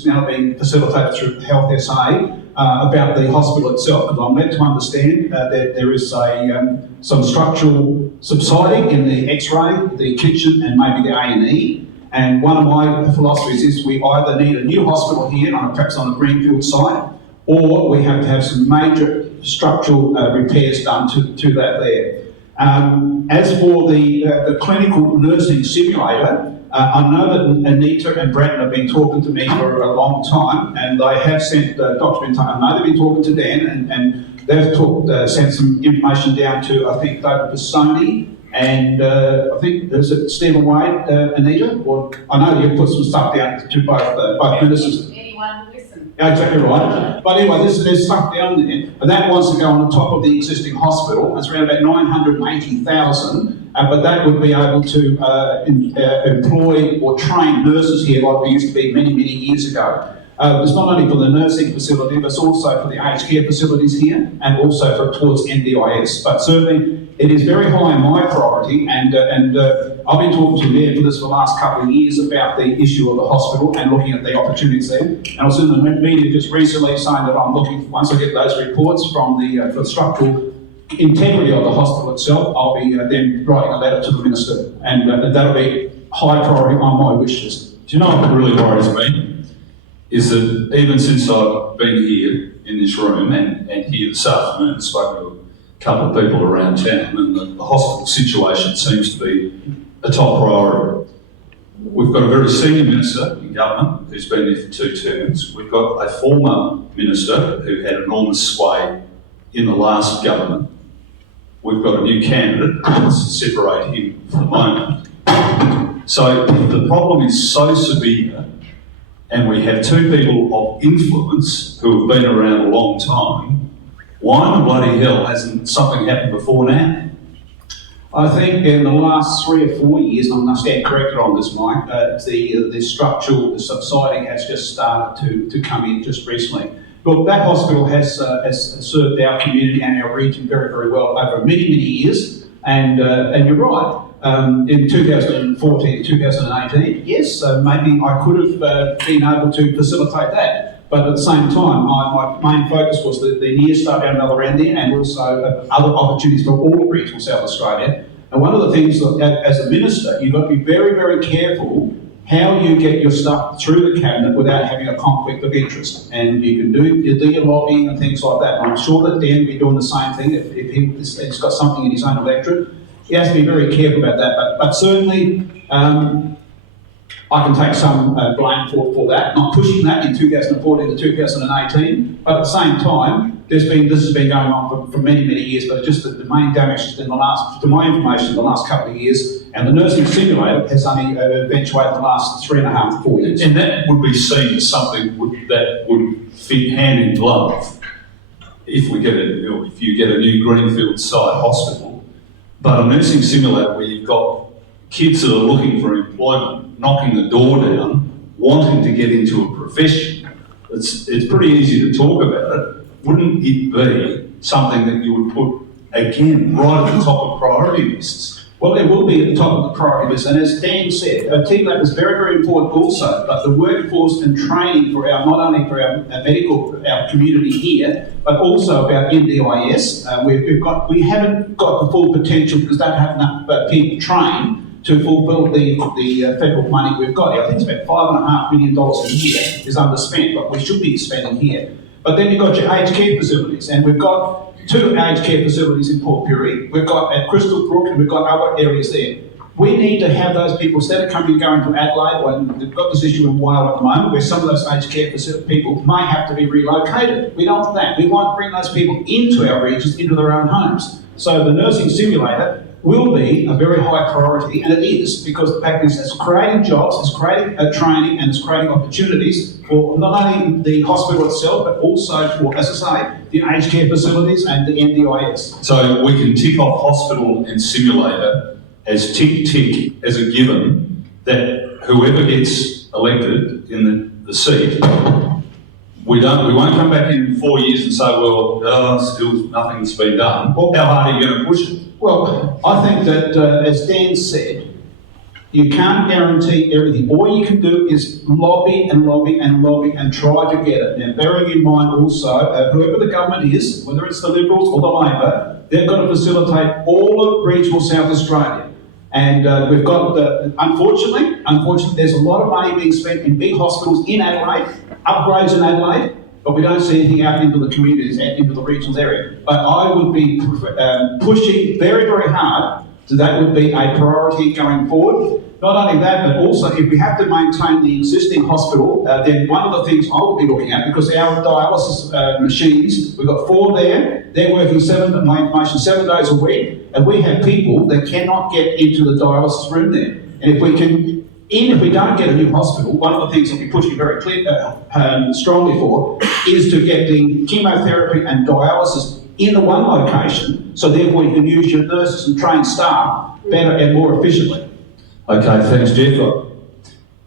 now being facilitated through Health SA, about the hospital itself. Because I'm led to understand that there is some structural subsiding in the X-ray, the kitchen, and maybe the A&E. And one of my philosophies is we either need a new hospital here, perhaps on a greenfield site, or we have to have some major structural repairs done to that there. As for the clinical nursing simulator, I know that Anita and Brandon have been talking to me for a long time, and they have sent documentation. I know they've been talking to Dan, and they've sent some information down to, I think, David Pisoni, and I think, is it Stephen Wade, Anita? Or I know you've put some stuff down to both ministers. Anyone to listen. Yeah, exactly right. But anyway, there's stuff down there, and that wants to go on top of the existing hospital. It's around about 980,000, but that would be able to employ or train nurses here like we used to be many, many years ago. It's not only for the nursing facility, but it's also for the aged care facilities here, and also towards NDIS. But certainly, it is very high on my priority, and I've been talking to Mayor for this for the last couple of years about the issue of the hospital and looking at the opportunities there. And I was in the media just recently saying that I'm looking, once I get those reports from the for the structural integrity of the hospital itself, I'll be then writing a letter to the Minister, and that'll be high priority on my wish list. Do you know what really worries me? Is that even since I've been here in this room and here this afternoon, I've spoken to a couple of people around town, and the hospital situation seems to be a top priority. We've got a very senior minister in government who's been there for 2 terms. We've got a former minister who had enormous sway in the last government. We've got a new candidate. Let's separate him for the moment. So if the problem is so severe, and we have 2 people of influence who have been around a long time, why in the bloody hell hasn't something happened before now? I think in the last 3 or 4 years, and I'm going to stand corrected on this, Mike, the structural subsiding has just started to come in just recently. Look, that hospital has served our community and our region very, very well over many, many years, and you're right. In 2014, 2018, yes, maybe I could have been able to facilitate that. But at the same time, my main focus was the near start down the other end there, and also other opportunities for all of regional South Australia. And one of the things that, as a minister, you've got to be very, very careful how you get your stuff through the cabinet without having a conflict of interest. And you can do your lobbying and things like that. And I'm sure that Dan will be doing the same thing if he's got something in his own electorate. He has to be very careful about that, but certainly I can take some blame for that, not pushing that in 2014 to 2018, but at the same time, this has been going on for many, many years, but just the main damage has been to my information, the last couple of years, and the nursing simulator has only eventuated the last 3.5 to 4 years. And that would be seen as something that would fit hand in glove if you get a new greenfield site hospital. But a nursing simulator where you've got kids that are looking for employment, knocking the door down, wanting to get into a profession, it's pretty easy to talk about it. Wouldn't it be something that you would put, again, right at the top of priority lists? Well, it will be at the top of the priority list, and as Dan said, TLAB is very, very important also, but the workforce and training for not only for our our community here, but also about NDIS. We haven't got the full potential because don't have enough people trained to fulfil the federal money we've got. I think it's about $5.5 million a year is underspent, but we should be spending here. But then you've got your aged care facilities, and we've got 2 aged care facilities in Port Pirie. We've got at Crystal Brook, and we've got other areas there. We need to have those people, instead of going to Adelaide, when they've got this issue in Wales at the moment, where some of those aged care people may have to be relocated. We don't want that. We want to bring those people into our regions, into their own homes. So the nursing simulator will be a very high priority, and it is, because the fact is it's creating jobs, it's creating training, and it's creating opportunities for not only the hospital itself, but also for, as I say, the aged care facilities and the NDIS. So we can tick off hospital and simulator as tick as a given that whoever gets elected in the seat we won't come back in 4 years and say, well, still nothing's been done. How hard are you going to push it? Well, I think that, as Dan said, you can't guarantee everything. All you can do is lobby and lobby and lobby and try to get it. Now, bearing in mind also, whoever the government is, whether it's the Liberals or the Labor, they've got to facilitate all of regional South Australia. And we've got, unfortunately, there's a lot of money being spent in big hospitals in Adelaide, upgrades in Adelaide, but we don't see anything out into the communities, out into the regional area. But I would be pushing very, very hard. So that would be a priority going forward. Not only that, but also if we have to maintain the existing hospital, then one of the things I would be looking at, because our dialysis machines, we've got 4 there, they're working 7 days a week, and we have people that cannot get into the dialysis room there. And if we can, even if we don't get a new hospital, one of the things that we're pushing very strongly for is to get the chemotherapy and dialysis in the one location, so therefore you can use your nurses and trained staff better and more efficiently. Okay, thanks, Jeff.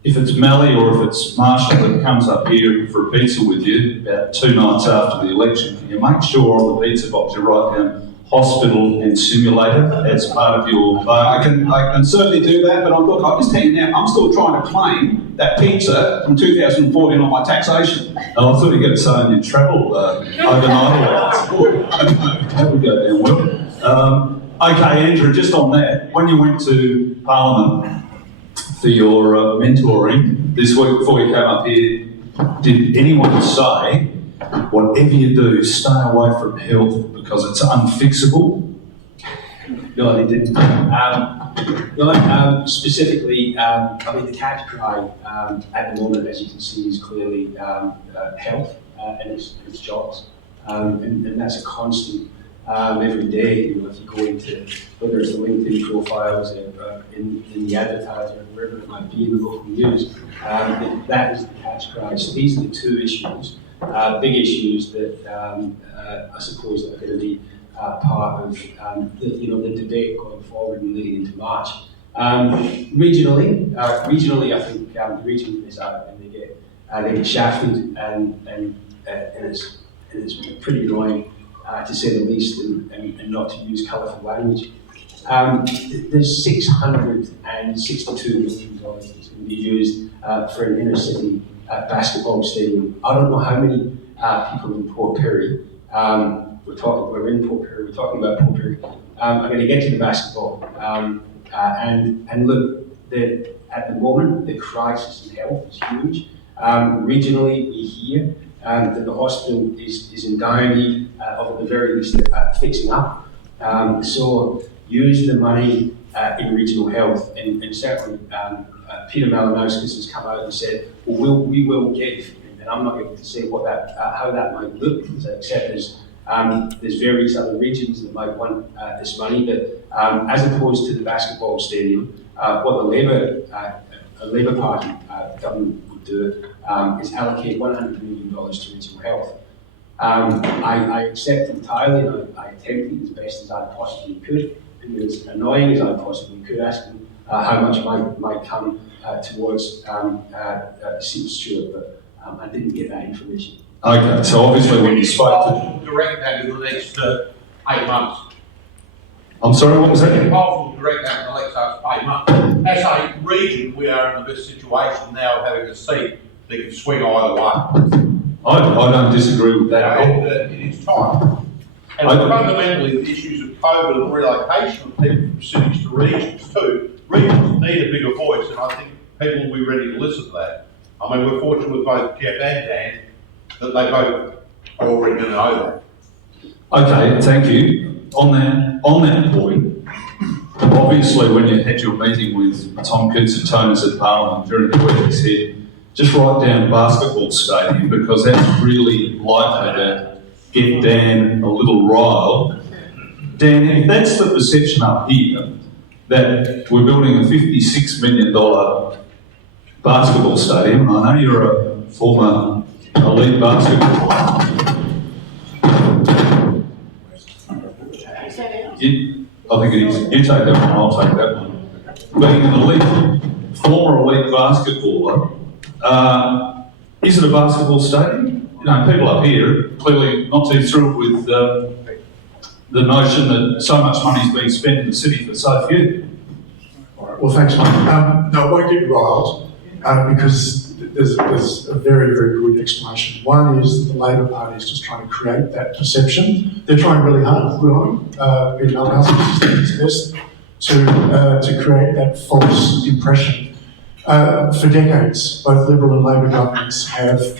If it's Mally or if it's Marshall that comes up here for a pizza with you about 2 nights after the election, can you make sure on the pizza box you write down hospital and simulator as part of your bargain? I can certainly do that, but look, I'm just telling you now, I'm still trying to claim that pizza from 2014 on my taxation. Oh, I thought you were going to say on your travel overnight allowance. That would go down well. Okay, Andrew, just on that, when you went to Parliament for your mentoring this week before you came up here, did anyone say, whatever you do, stay away from health because it's unfixable? No, they didn't. Specifically, I mean, the cash cry at the moment, as you can see, is clearly health and it's jobs. And that's a constant every day. You know, if you go into, whether it's the LinkedIn profiles or in the advertiser, or wherever it might be in the local news, that is the cash cry. So these are the 2 issues, big issues that I suppose are going to be part of the debate going forward and leading into March. Regionally, I think the region is out and they get shafted, and it's pretty annoying to say the least, and not to use colourful language. There's $662 million that's going to be used for an inner city basketball stadium. I don't know how many people in Port Pirie. We're in Port Pirie. We're talking about Port Pirie. I'm going to get to the basketball. And look, at the moment, the crisis in health is huge. Regionally, we hear that the hospital is in dire need of, at the very least, fixing up. So use the money in regional health, and certainly Peter Malinauskas has come out and said, well, we will give, and I'm not able to say how that might look, except there's various other regions that might want this money, but as opposed to the basketball stadium, what the Labour Party government would do is allocate $100 million to regional health. I accept entirely, and I attempted as best as I possibly could, and as annoying as I possibly could, ask them how much might come towards Stuart, but I didn't get that information. Okay, so obviously when you spoke to... Direct that in the next 8 months. I'm sorry, what was that? I'll direct that in the next 8 months. As a region, we are in the best situation now of having a seat that can swing either way. I don't disagree with that at all. It is time. And fundamentally, the issues of COVID and relocation of people from cities to regions too. Regions need a bigger voice, and I think people will be ready to listen to that. I mean, we're fortunate with both Jeff and Dan that they both are already going to know that. Okay, thank you. On that point, obviously when you had your meeting with Tom Koutsotonis at Parliament during the week, he said, just write down basketball stadium because that's really likely to get Dan a little riled. Dan, if that's the perception up here, that we're building a $56 million basketball stadium, and I know you're a former elite basketball player. I think it is. You take that one, I'll take that one. Being an former elite basketballer, Is it a basketball stadium? You know, people up here clearly not too thrilled with the notion that so much money is being spent in the city for so few. All right, well, thanks, Mike. No, I won't get riled because there's a very, very good explanation. One is that the Labor Party is just trying to create that perception. They're trying really hard, good on them. In other houses, it's best to create that false impression. For decades, both Liberal and Labor governments have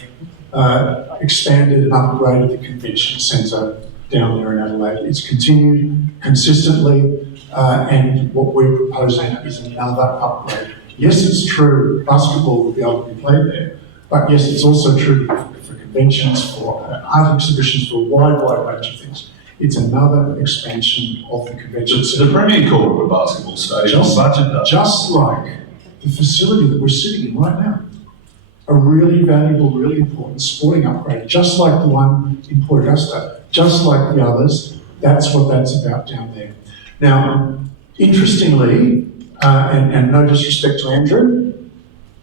expanded and upgraded the convention centre down there in Adelaide. It's continued consistently, and what we're proposing is another upgrade. Yes, it's true, basketball will be able to be played there, but yes, it's also true for conventions, for art exhibitions, for a wide range of things. It's another expansion of the convention centre. The Premier called it a basketball stadium on budget, though. Just like the facility that we're sitting in right now. A really valuable, really important sporting upgrade, just like the one in Port Augusta, just like the others. That's what that's about down there. Now, interestingly, and no disrespect to Andrew,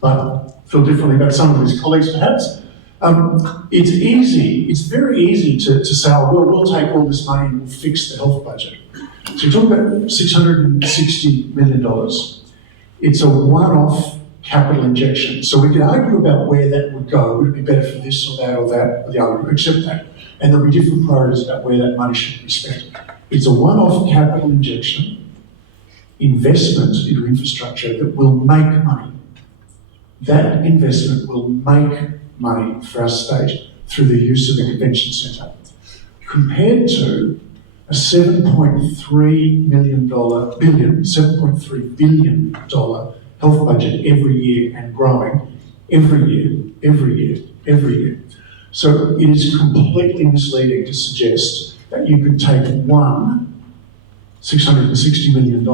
but feel differently about some of his colleagues perhaps, it's very easy to say, oh, well, we'll take all this money and we'll fix the health budget. So you're talking about $660 million. It's a one-off capital injection. So we can argue about where that would go. Would it be better for this or that or that or the other? We accept that. And there'll be different priorities about where that money should be spent. It's a one-off capital injection, investment into infrastructure that will make money. That investment will make money for our state through the use of the convention centre. Compared to a $7.3 billion health budget every year and growing every year. So it is completely misleading to suggest that you could take one $660 million,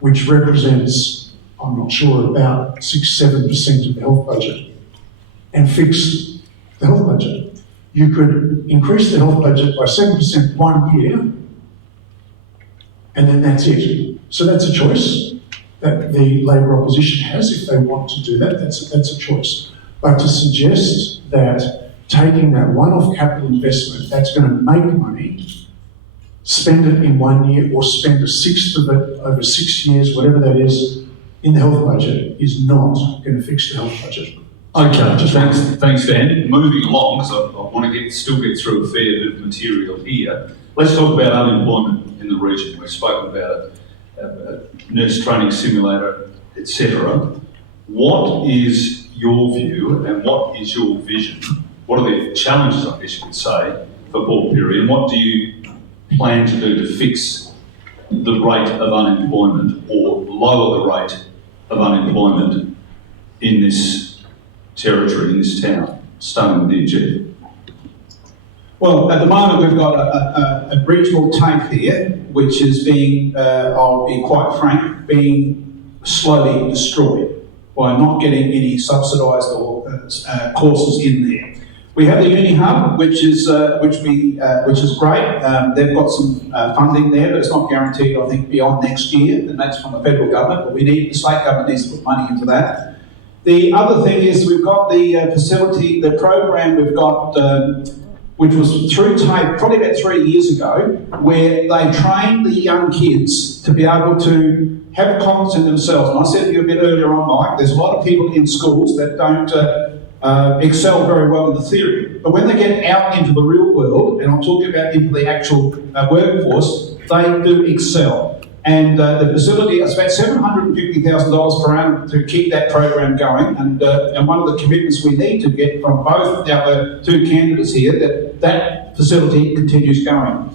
which represents, I'm not sure, about 6-7% of the health budget, and fix the health budget. You could increase the health budget by 7% 1 year, and then that's it. So that's a choice that the Labor opposition has if they want to do that. That's a choice. But to suggest that taking that one-off capital investment that's going to make money, spend it in 1 year or spend a sixth of it over 6 years, whatever that is, in the health budget is not going to fix the health budget. Okay, thanks, Dan. Moving along, because I want to still get through a fair bit of material here. Let's talk about unemployment in the region. We've spoken about a nurse training simulator, etc. What is your view and what is your vision? What are the challenges, I guess you could say, for Port Pirie, and what do you plan to do to fix the rate of unemployment or lower the rate of unemployment in this territory, in this town, starting with the Chief? Well, at the moment we've got a regional TAFE here, which is being, I'll be quite frank, being slowly destroyed by not getting any subsidised or courses in there. We have the Uni Hub, which is great. They've got some funding there, but it's not guaranteed, I think, beyond next year, and that's from the federal government. But the state government needs to put money into that. The other thing is we've got the facility, the program we've got, which was through TAFE probably about 3 years ago, where they trained the young kids to be able to have confidence in themselves. And I said to you a bit earlier on, Mike, there's a lot of people in schools that don't excel very well in the theory. But when they get out into the real world, and I'm talking about into the actual workforce, they do excel. And the facility is about $750,000 per annum to keep that program going. And one of the commitments we need to get from both the other two candidates here, that facility continues going.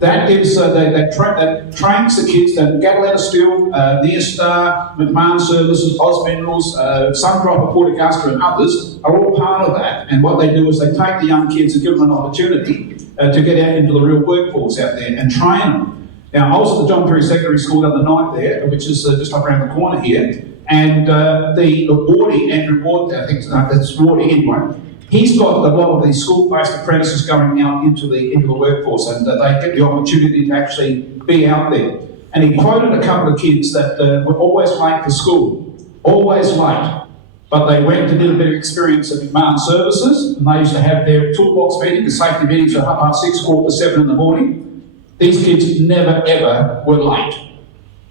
That gives, that trains the kids, that Gataletta Steel, Neostar, McMahon Services, Oz Minerals, Sundrop, Port Augusta and others are all part of that. And what they do is they take the young kids and give them an opportunity to get out into the real workforce out there and train them. Now, I was at the John Pirie Secondary School the other night there, which is just up around the corner here, and the Wardy, Andrew Ward, I think that's Wardy anyway, he's got a lot of these school-based apprentices going out into the workforce, and they get the opportunity to actually be out there. And he quoted a couple of kids that were always late for school, always late. but they went and did a bit of experience at McMahon Services, and they used to have their toolbox meeting, the safety meetings at 6:30, 7:15 in the morning. These kids never ever were late.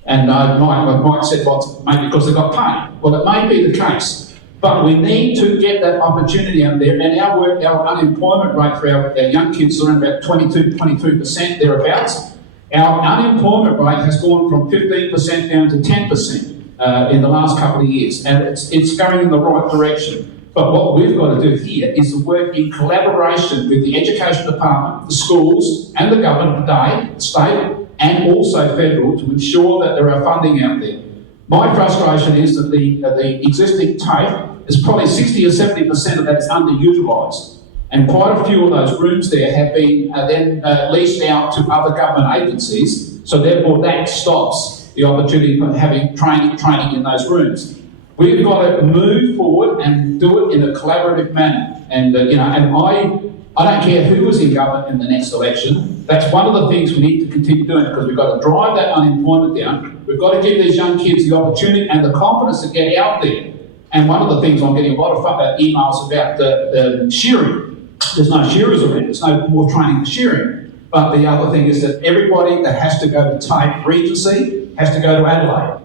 And Mike said, well, maybe because they got paid. Well, it may be the case, but we need to get that opportunity out there. And our unemployment rate for our young kids is around about 22% thereabouts. Our unemployment rate has gone from 15% down to 10% in the last couple of years, and it's going in the right direction. But what we've got to do here is to work in collaboration with the Education Department, the schools, and the government today, state, and also federal, to ensure that there are funding out there. My frustration is that the existing TAFE is probably 60 or 70% of that is underutilised. And quite a few of those rooms there have been then leased out to other government agencies, so therefore that stops the opportunity for having training in those rooms. We've got to move forward and do it in a collaborative manner. And I don't care who is in government in the next election. That's one of the things we need to continue doing, because we've got to drive that unemployment down. We've got to give these young kids the opportunity and the confidence to get out there. And one of the things I'm getting a lot of emails about the shearing. There's no shearers around. There's no more training for shearing. But the other thing is that everybody that has to go to TAFE Regency has to go to Adelaide.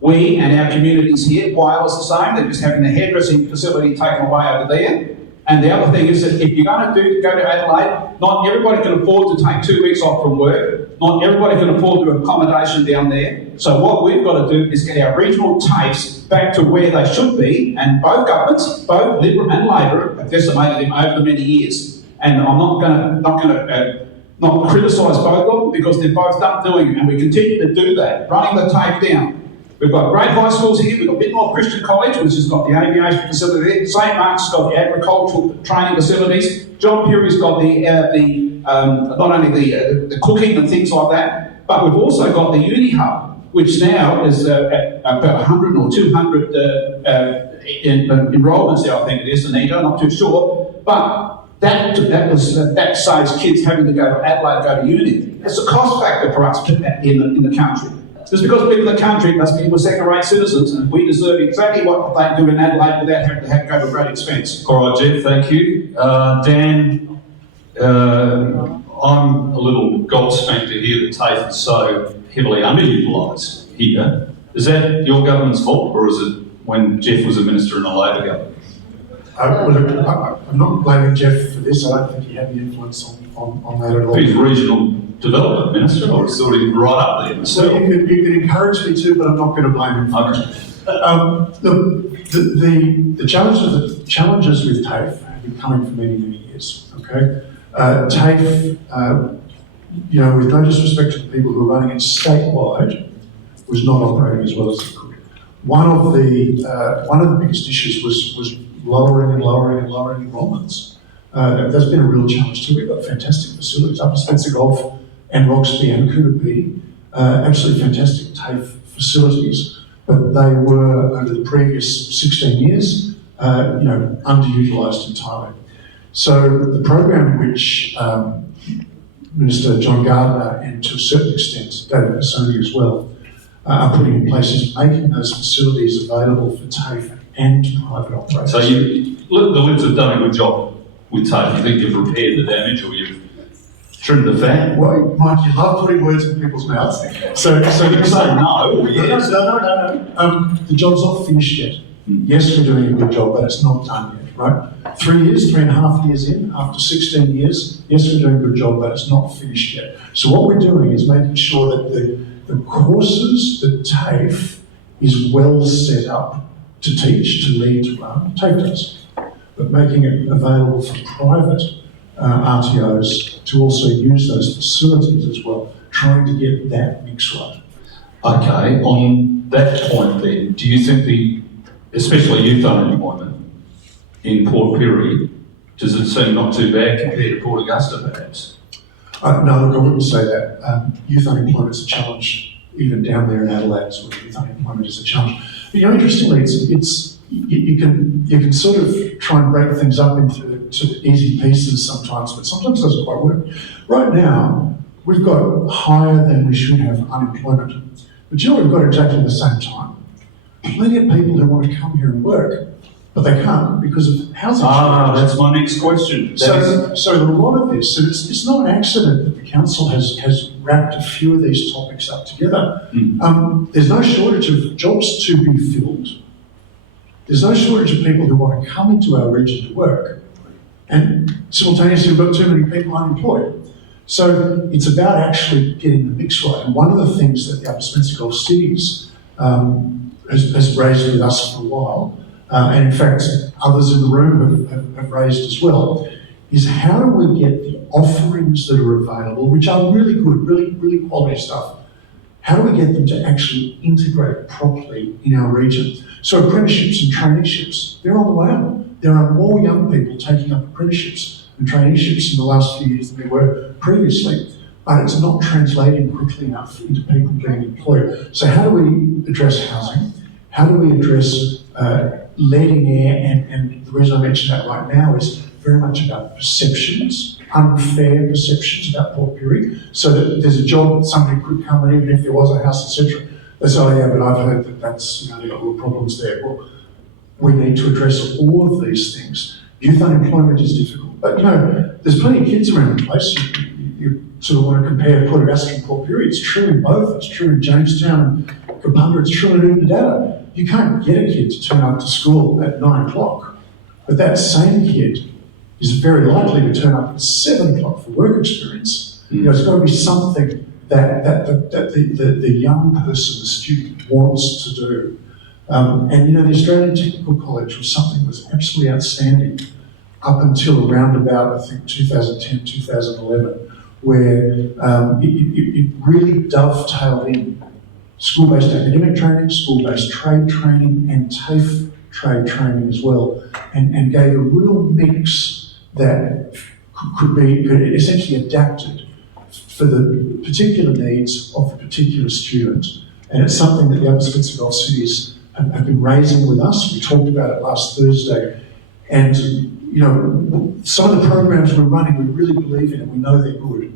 We and our communities here, Wales the same, they're just having the hairdressing facility taken away over there. And the other thing is that if you're going to go to Adelaide, not everybody can afford to take 2 weeks off from work. Not everybody can afford to accommodation down there. So what we've got to do is get our regional TAFEs back to where they should be. And both governments, both Liberal and Labor, have decimated them over the many years. And I'm not going to criticise both of them, because they're both done doing it, and we continue to do that, running the TAFE down. We've got great high schools here. We've got Bidmore Christian College, which has got the aviation facility there. St Mark's has got the agricultural training facilities. John Pirie's got not only the cooking and things like that, but we've also got the Uni Hub, which now is at about 100 or 200 enrolments there, I think it is, Anita, I'm not too sure. But that saves kids having to go to Adelaide, go to uni. It's a cost factor for us in the country. Just because we live in the country must mean we're second-rate citizens, and we deserve exactly what they do in Adelaide without having to go to great expense. All right, Jeff, thank you. Dan, I'm a little gobsmacked to hear that TAFE is so heavily underutilised here. Is that your government's fault, or is it when Jeff was a minister in a Labor government? I'm not blaming Jeff for this. I don't think he had the influence on that at all. He's regional development minister, or sort of right up there. So you can encourage me to, but I'm not going to blame him for it. The challenges with TAFE have been coming for many, many years. Okay, TAFE, with no disrespect to the people who are running it statewide, was not operating as well as it could. One of the biggest issues was lowering enrolments. That's been a real challenge too. We've got fantastic facilities up at Spencer Golf and Roxby and Cooper B, absolutely fantastic TAFE facilities, but they were, over the previous 16 years, underutilised entirely. So the program which Minister John Gardner, and to a certain extent David Pisoni as well, are putting in place is making those facilities available for TAFE and private operators. So the Libs have done a good job with TAFE. You think you've repaired the damage, or you've trimmed the fat? Well, Mike, you love putting words in people's mouths. So you can say no, or yes. No. The job's not finished yet. Yes, we're doing a good job, but it's not done yet, right? 3.5 years in, after 16 years, yes, we're doing a good job, but it's not finished yet. So what we're doing is making sure that the courses that TAFE is well set up to teach, to lead, to run, TAFE does, but making it available for private RTOs to also use those facilities as well, trying to get that mix right. Okay, on that point then, do you think especially youth unemployment in Port Pirie, does it seem not too bad compared to Port Augusta perhaps? No, look, I wouldn't say that. Youth unemployment is a challenge, even down there in Adelaide as well. Youth unemployment is a challenge. But interestingly, you can sort of try and break things up into easy pieces sometimes, but sometimes it doesn't quite work. Right now, we've got higher than we should have unemployment. But we've got exactly the same time. Plenty of people who want to come here and work, but they can't because of housing. That's my next question. So a lot of this, and it's not an accident that the council has wrapped a few of these topics up together. There's no shortage of jobs to be filled. There's no shortage of people who want to come into our region to work, and simultaneously we've got too many people unemployed. So it's about actually getting the mix right. And one of the things that the Upper Spencer Gulf Cities has raised with us for a while, and in fact others in the room have raised as well, is how do we get the offerings that are available, which are really good, really quality stuff, how do we get them to actually integrate properly in our region? So apprenticeships and traineeships, they're on the way up. There are more young people taking up apprenticeships and traineeships in the last few years than there were previously, but it's not translating quickly enough into people being employed. So how do we address housing? How do we address leading air? And the reason I mention that right now is very much about perceptions, unfair perceptions about Port Pirie, so that there's a job that somebody could come in, even if there was a house, etc. They say, oh yeah, but I've heard that that's, they've got real problems there. Well, we need to address all of these things. Youth unemployment is difficult, but there's plenty of kids around the place. You sort of want to compare Port Augusta and Port Pirie. It's true in both. It's true in Jamestown and Kapunda. It's true in Oodnadatta. You can't get a kid to turn up to school at 9 o'clock, but that same kid is very likely to turn up at 7 o'clock for work experience. It's got to be something that the young person, the student, wants to do. And the Australian Technical College was something that was absolutely outstanding up until around about, I think, 2010, 2011, where it really dovetailed in school-based academic training, school-based trade training, and TAFE trade training as well, and gave a real mix that could be essentially adapted for the particular needs of the particular student. And it's something that the Upper Spencer Gulf Cities have been raising with us. We talked about it last Thursday. And, some of the programs we're running, we really believe in it. We know they're good.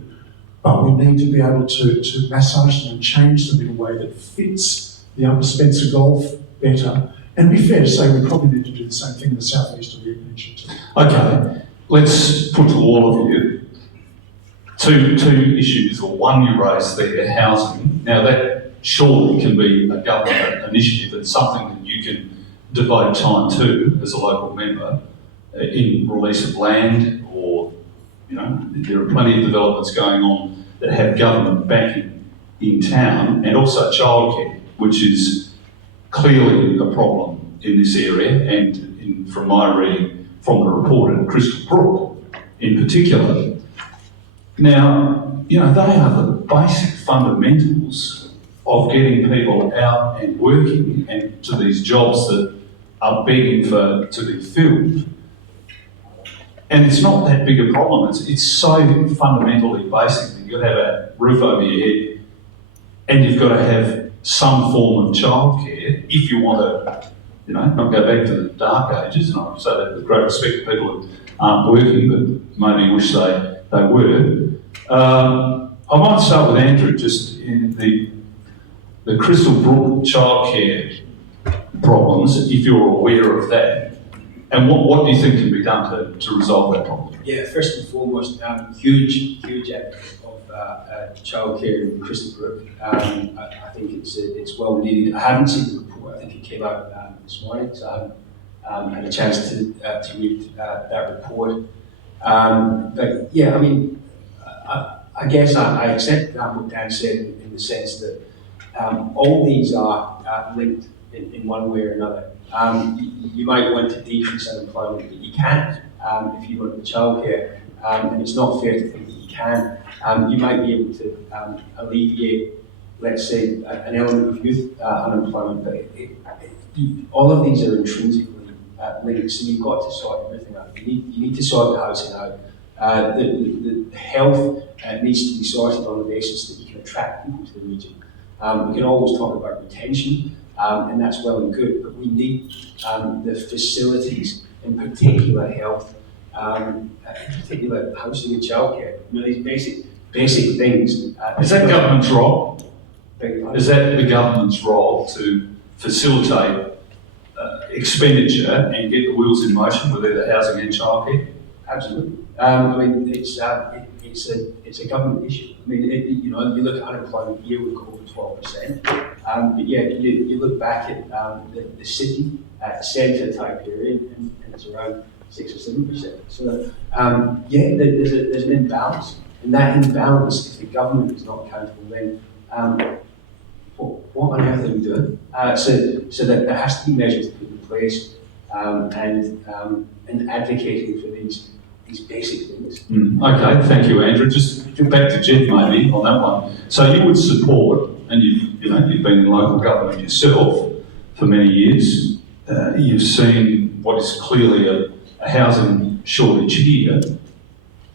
But we need to be able to massage them and change them in a way that fits the Upper Spencer Gulf better. And be fair to say, we probably need to do the same thing in the southeast of the peninsula too. Okay, let's put to all of you two issues, or one you raised there, housing. Now that surely can be a government initiative and something that you can devote time to as a local member in release of land, or, there are plenty of developments going on that have government backing in town, and also childcare, which is clearly a problem in this area, and from my reading from the report at Crystal Brook in particular. Now, they are the basic fundamentals of getting people out and working and to these jobs that are begging to be filled. And it's not that big a problem. It's so fundamentally basic that you've got to have a roof over your head, and you've got to have some form of childcare if you want to, not go back to the dark ages. And I say that with great respect to people who aren't working, but maybe wish they were. I might start with Andrew, just in the Crystal Brook childcare problems, if you're aware of that. And what do you think can be done to resolve that problem? Yeah, first and foremost, huge advocate of childcare in Crystal Brook. I think it's well needed. I haven't seen the report. I think it came out this morning, so I haven't had a chance to read that report. But yeah, I guess I accept what Dan said in the sense that all these are linked in one way or another. You might want to decrease unemployment, but you can't if you want the childcare, and it's not fair to think that you can. You might be able to alleviate, let's say, an element of youth unemployment, but all of these are intrinsically linked, so you've got to sort everything out. You need to sort the housing out. The health needs to be sorted on the basis that you can attract people to the region. We can always talk about retention, and that's well and good, but we need the facilities, in particular health, in particular housing and childcare. These basic things. Is that government's role? Is that the government's role to facilitate expenditure and get the wheels in motion with either housing and childcare? Absolutely. I mean, it's a government issue. I mean, you look at unemployment here, we've got over 12%. But yeah, you look back at the city centre type period, and it's around 6 or 7%. So yeah, there's an imbalance, and that imbalance, if the government is not accountable, then what on earth are we doing? So that there has to be measures put in place, and advocating for these basic things. Okay, thank you, Andrew. Just get back to Jeff maybe on that one. So you would support, and you've been in local government yourself for many years. You've seen what is clearly a housing shortage here.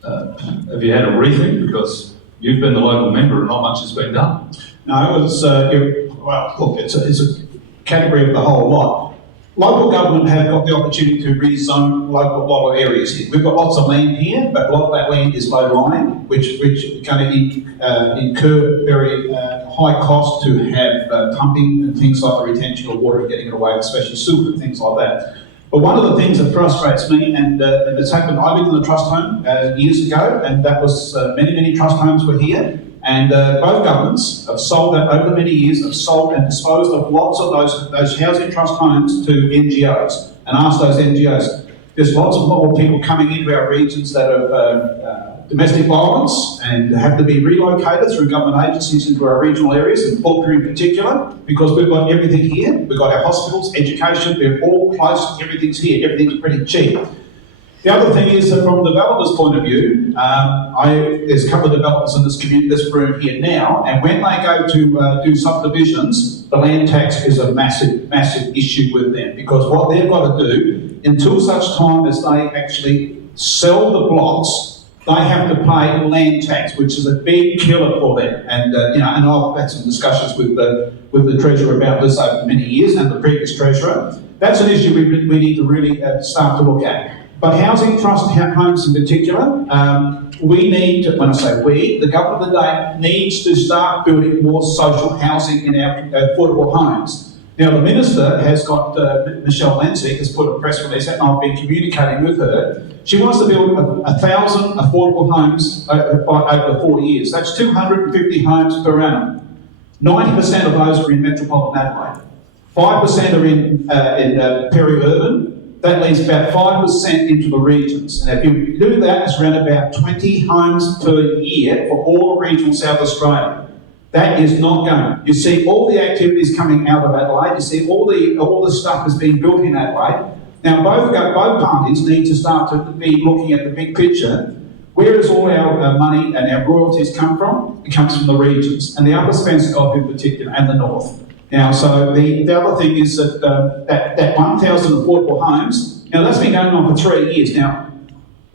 Have you had a rethink, because you've been the local member and not much has been done? No, it's well, look, it's a category of the whole lot. Local government have got the opportunity to rezone a lot of areas here. We've got lots of land here, but a lot of that land is low-lying, which is going to incur very high cost to have pumping and things like the retention of water and getting it away, especially sewer and things like that. But one of the things that frustrates me, and it's happened, I lived in a trust home years ago, and that was many trust homes were here. And both governments have sold that over many years, have sold and disposed of lots of those housing trust homes to NGOs, and asked those NGOs. There's lots of more people coming into our regions that have domestic violence and have to be relocated through government agencies into our regional areas, and Pirie in particular, because we've got everything here. We've got our hospitals, education, they're all close, everything's here, everything's pretty cheap. The other thing is that from a developer's point of view, there's a couple of developers in this community, this room here now, and when they go to do subdivisions, the land tax is a massive issue with them, because what they've got to do, until such time as they actually sell the blocks, they have to pay land tax, which is a big killer for them. And and I've had some discussions with the treasurer about this over many years, and the previous treasurer. That's an issue we need to really start to look at. But housing trust homes in particular, we need to, when I say we, the government of the day needs to start building more social housing in our affordable homes. Now, the Minister has got, Michelle Lenzik has put a press release out, and I've been communicating with her. She wants to build 1,000 affordable homes over 40 years. That's 250 homes per annum. 90% of those are in metropolitan Adelaide. 5% are in peri-urban. That leaves about 5% into the regions. And if you do that, it's around about 20 homes per year for all of regional South Australia. That is not going. You see all the activities coming out of Adelaide. You see all the stuff that's being built in Adelaide. Now, both parties need to start to be looking at the big picture. Where does all our money and our royalties come from? It comes from the regions, and the Upper Spencer Gulf in particular, and the North. Now, so the other thing is that that 1,000 affordable homes, now that's been going on for 3 years. Now,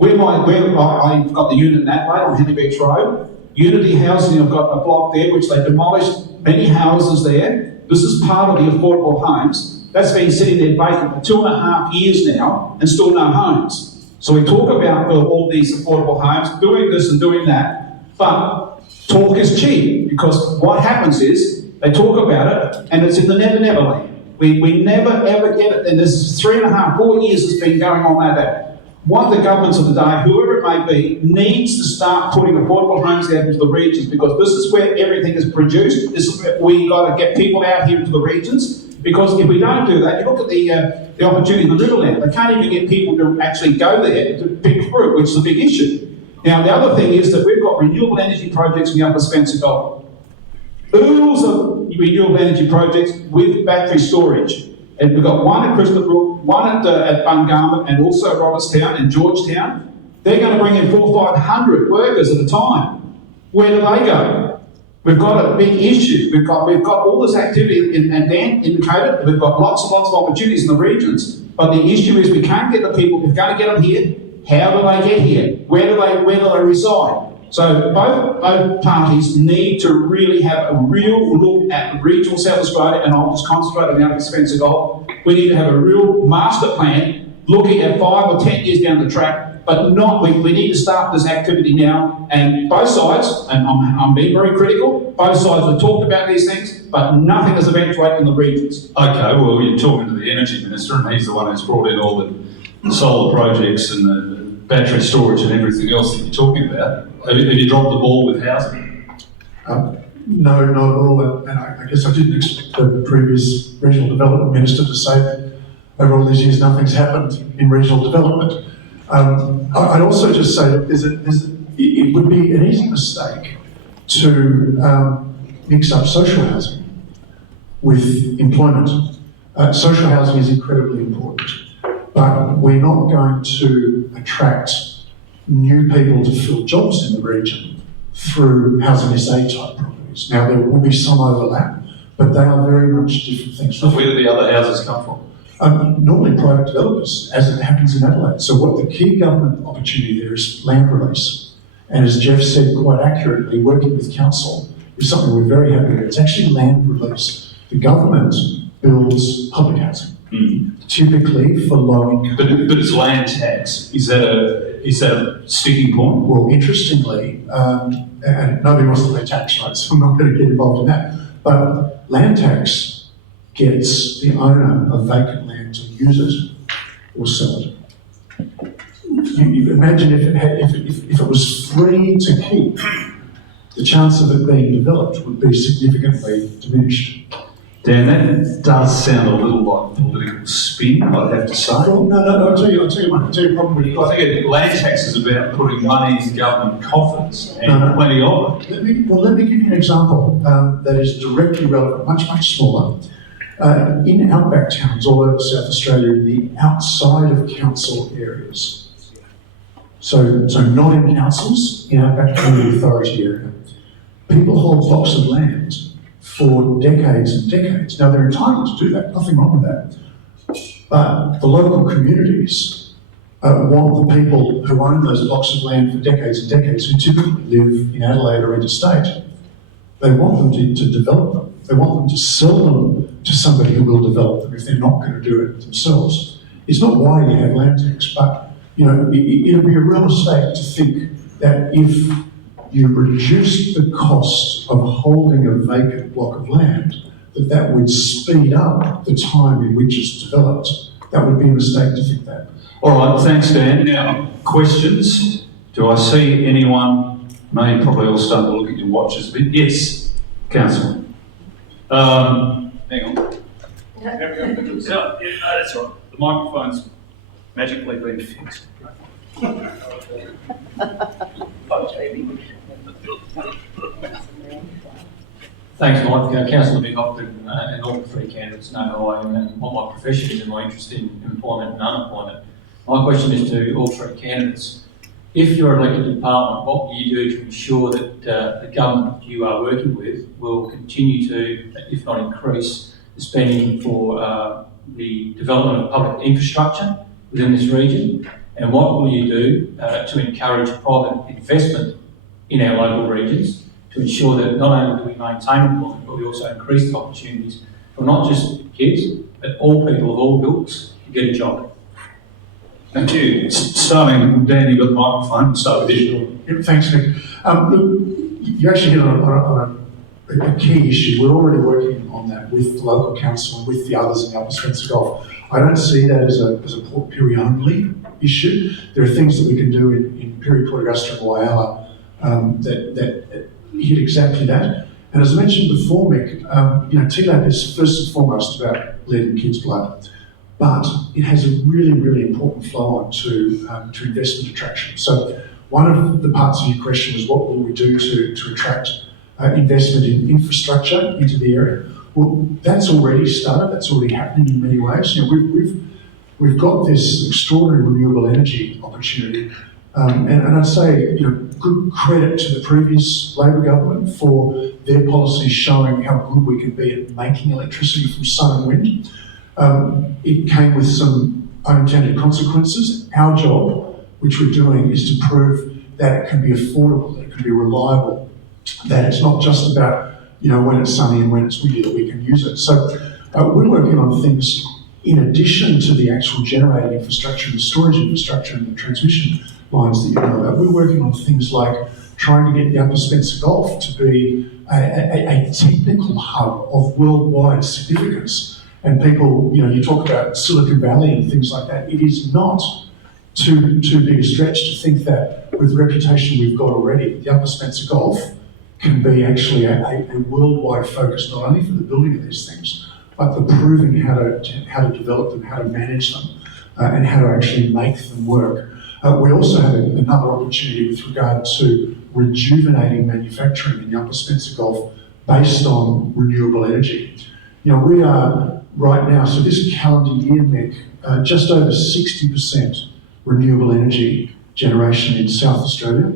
I've got the unit in Adelaide on Henry Beach Road. Unity Housing have got a block there which they demolished many houses there. This is part of the affordable homes. That's been sitting there vacant for 2.5 years now, and still no homes. So we talk about all these affordable homes, doing this and doing that, but talk is cheap, because what happens is, they talk about it, and it's in the never land. We never ever get it, and this is 3.5, 4 years it's been going on like that. What the governments of the day, whoever it may be, needs to start putting affordable homes out into the regions, because this is where everything is produced. This is where we got to get people out here into the regions, because if we don't do that, you look at the opportunity in the Riverland. They can't even get people to actually go there to pick fruit, which is a big issue. Now, the other thing is that we've got renewable energy projects in the Upper Spencer Gulf. Oodles of renewable energy projects with battery storage. And we've got one at Crystal Brook, one at Bungarman, and also Robertstown and Georgetown. They're going to bring in 400 or 500 workers at a time. Where do they go? We've got a big issue. We've got all this activity, and Dan indicated, we've got lots and lots of opportunities in the regions, but the issue is we can't get the people, we've got to get them here. How do they get here? Where do they reside? So both parties need to really have a real look at regional South Australia, and I'll just concentrate on the Upper Spencer Gulf. We need to have a real master plan looking at 5 or 10 years down the track. but not, we need to start this activity now, and both sides, and I'm being very critical, both sides have talked about these things, but nothing is eventuating in the regions. Okay, well, you're talking to the Energy Minister, and he's the one who's brought in all the solar projects and the battery storage and everything else that you're talking about. Have you dropped the ball with housing? No, not at all. And I guess I didn't expect the previous Regional Development Minister to say that over all these years nothing's happened in regional development. I'd also just say that it would be an easy mistake to mix up social housing with employment. Social housing is incredibly important, but we're not going to attract new people to fill jobs in the region through housing SA type properties. Now, there will be some overlap, but they are very much different things. So where do the other houses come from? Normally private developers, as it happens in Adelaide. So what the key government opportunity there is land release. And as Jeff said quite accurately, working with council is something we're very happy with. It's actually land release. The government builds public housing, typically for low income. But it's land tax. Is that a sticking point? Well, interestingly, and nobody wants to pay tax, right? So I'm not going to get involved in that. But land tax gets the owner of vacant land to use it or sell it. You imagine if it was free to keep, the chance of it being developed would be significantly diminished. Dan, that does sound a little like political spin, I'd have to say. Well, no, I'll tell you a problem with it. I think land tax is about putting money in government coffers, and plenty of it. Let me give you an example that is directly relevant, much smaller. In outback towns all over South Australia, in the outside of council areas, so not in councils, in outback community authority area, people hold blocks of land for decades and decades. Now, they're entitled to do that, nothing wrong with that. But the local communities want the people who own those blocks of land for decades and decades, who typically live in Adelaide or interstate, they want them to develop them. They want them to sell them to somebody who will develop them if they're not going to do it themselves. It's not why you have land tax, but it would be a real mistake to think that if you reduce the cost of holding a vacant block of land, that would speed up the time in which it's developed. That would be a mistake to think that. All right, thanks, Dan. Now, questions? Do I see anyone? No, you probably all starting to look at your watches a bit. Yes, Councillor. Hang on. No, that's right. The microphone's magically been fixed. Thanks, Mike. Councillor Mick Hopkins and all the three candidates know who I am and what my profession is and my interest in employment and unemployment. My question is to all three candidates. If you're elected to Parliament, what will you do to ensure that the government you are working with will continue to, if not increase, the spending for the development of public infrastructure within this region? And what will you do to encourage private investment in our local regions to ensure that not only do we maintain employment, but we also increase the opportunities for not just kids, but all people of all ilks to get a job? Thank you. Starting with Dan, you've got the microphone. We'll start with you. Thanks, Nick. You actually hit on a key issue. We're already working on that with the local council and with the others in the Upper Spencer Gulf. I don't see that as a Port Pirie only issue. There are things that we can do in Pirie, Port Augusta and Whyalla that hit exactly that. And as I mentioned before, Mick, TLAP is first and foremost about lead in kids' blood, but it has a really, really important flow on to investment attraction. So one of the parts of your question was what will we do to attract investment in infrastructure into the area? Well, that's already started. That's already happening in many ways. We've got this extraordinary renewable energy opportunity, and I'd say good credit to the previous Labor government for their policies showing how good we can be at making electricity from sun and wind. It came with some unintended consequences. Our job, which we're doing, is to prove that it can be affordable, that it can be reliable, that it's not just about when it's sunny and when it's windy that we can use it. So we're working on things in addition to the actual generating infrastructure and the storage infrastructure and the transmission, lines that you know about. We're working on things like trying to get the Upper Spencer Gulf to be a technical hub of worldwide significance. And people, you talk about Silicon Valley and things like that. It is not too big a stretch to think that with the reputation we've got already, the Upper Spencer Gulf can be actually a worldwide focus, not only for the building of these things, but the proving how to develop them, how to manage them, and how to actually make them work. We also have another opportunity with regard to rejuvenating manufacturing in the Upper Spencer Gulf based on renewable energy. We are right now, so this calendar year, Mick, just over 60% renewable energy generation in South Australia.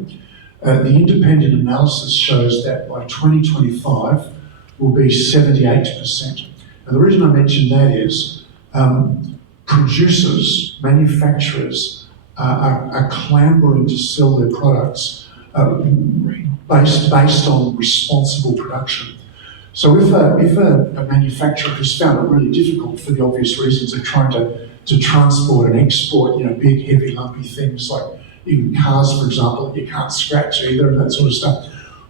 The independent analysis shows that by 2025 will be 78%. And the reason I mention that is producers, manufacturers are clambering to sell their products based on responsible production. So if a manufacturer has found it really difficult for the obvious reasons of trying to transport and export, big, heavy, lumpy things like even cars, for example, that you can't scratch either and that sort of stuff,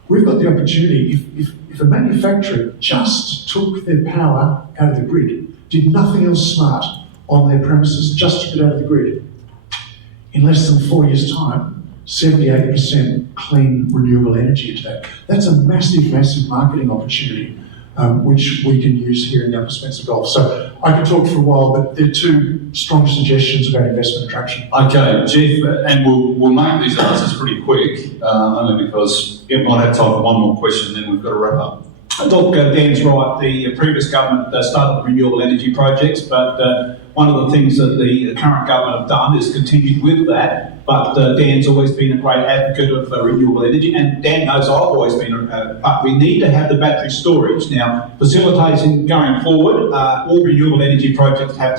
we've got the opportunity, if a manufacturer just took their power out of the grid, did nothing else smart on their premises, just took it out of the grid, in less than 4 years' time, 78% clean renewable energy into that. That's a massive, massive marketing opportunity, which we can use here in the Upper Spencer Gulf. So I could talk for a while, but there are two strong suggestions about investment attraction. Okay, Jeff, and we'll make these answers pretty quick, only because we might have time for one more question, then we've got to wrap up. Look, Dan's right. The previous government started the renewable energy projects, but one of the things that the current government have done is continued with that. But Dan's always been a great advocate of renewable energy, and Dan knows I've always been. But we need to have the battery storage now. Facilitating going forward, all renewable energy projects has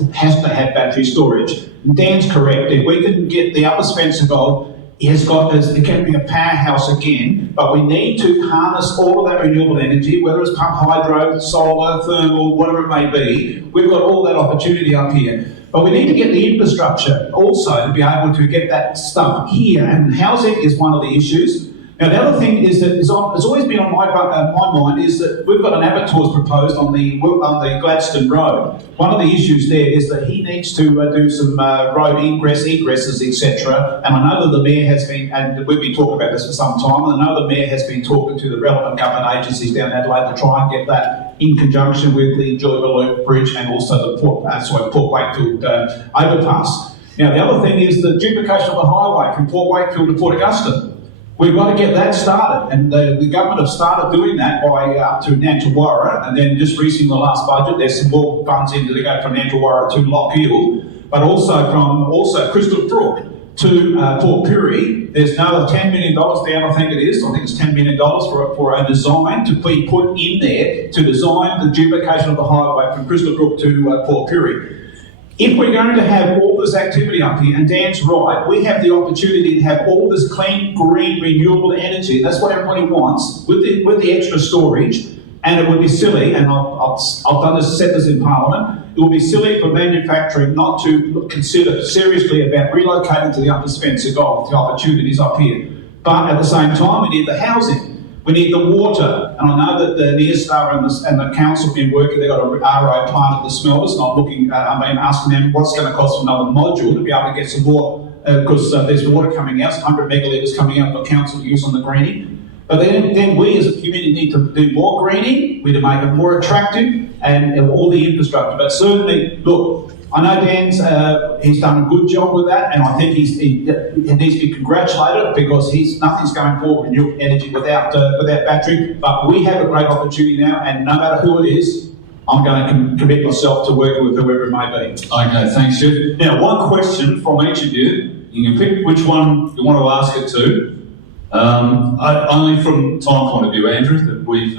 to have battery storage. And Dan's correct. If we can get the Upper Spencer Gulf, it can be a powerhouse again, but we need to harness all of that renewable energy, whether it's pump hydro, solar, thermal, whatever it may be. We've got all that opportunity up here. But we need to get the infrastructure also to be able to get that stuff here, and housing is one of the issues. Now, the other thing is that it's always been on my mind is that we've got an abattoirs proposed on the Gladstone Road. One of the issues there is that he needs to do some road egresses, etc. And I know that the Mayor has been, and we've been talking about this for some time, and I know the Mayor has been talking to the relevant government agencies down Adelaide to try and get that in conjunction with the Joyville Bridge and also the Port Wakefield overpass. Now, the other thing is the duplication of the highway from Port Wakefield to Port Augusta. We've got to get that started, and the government have started doing that by up to Nantawarra, and then just recently in the last budget there's some more funds in to go from Nantawarra to Lock Hill, but also from Crystal Brook to Port Pirie. There's another $10 million down, I think it's $10 million for a design to be put in there to design the duplication of the highway from Crystal Brook to Port Pirie. If we're going to have all this activity up here, and Dan's right, we have the opportunity to have all this clean, green, renewable energy. That's what everybody wants, with the extra storage. And it would be silly, and I've said this in Parliament, it would be silly for manufacturing not to consider seriously about relocating to the Upper Spencer Gulf, the opportunities up here. But at the same time, we need the housing. We need the water, and I know that the Neostar and the council have been working. They've got a RO plant at the smelters, and I'm asking them what's going to cost another module to be able to get some more, because there's water coming out, 100 megalitres coming out for council to use on the greening. But then we as a community need to do more greening, we need to make it more attractive, and all the infrastructure. But certainly, look, I know Dan's, he's done a good job with that, and I think he needs to be congratulated because nothing's going forward with renewable energy without battery. But we have a great opportunity now, and no matter who it is, I'm going to commit myself to working with whoever it may be. Okay, thanks, Jeff. Now, one question from each of you. You can pick which one you want to ask it to. Only from time point of view, Andrew, that we've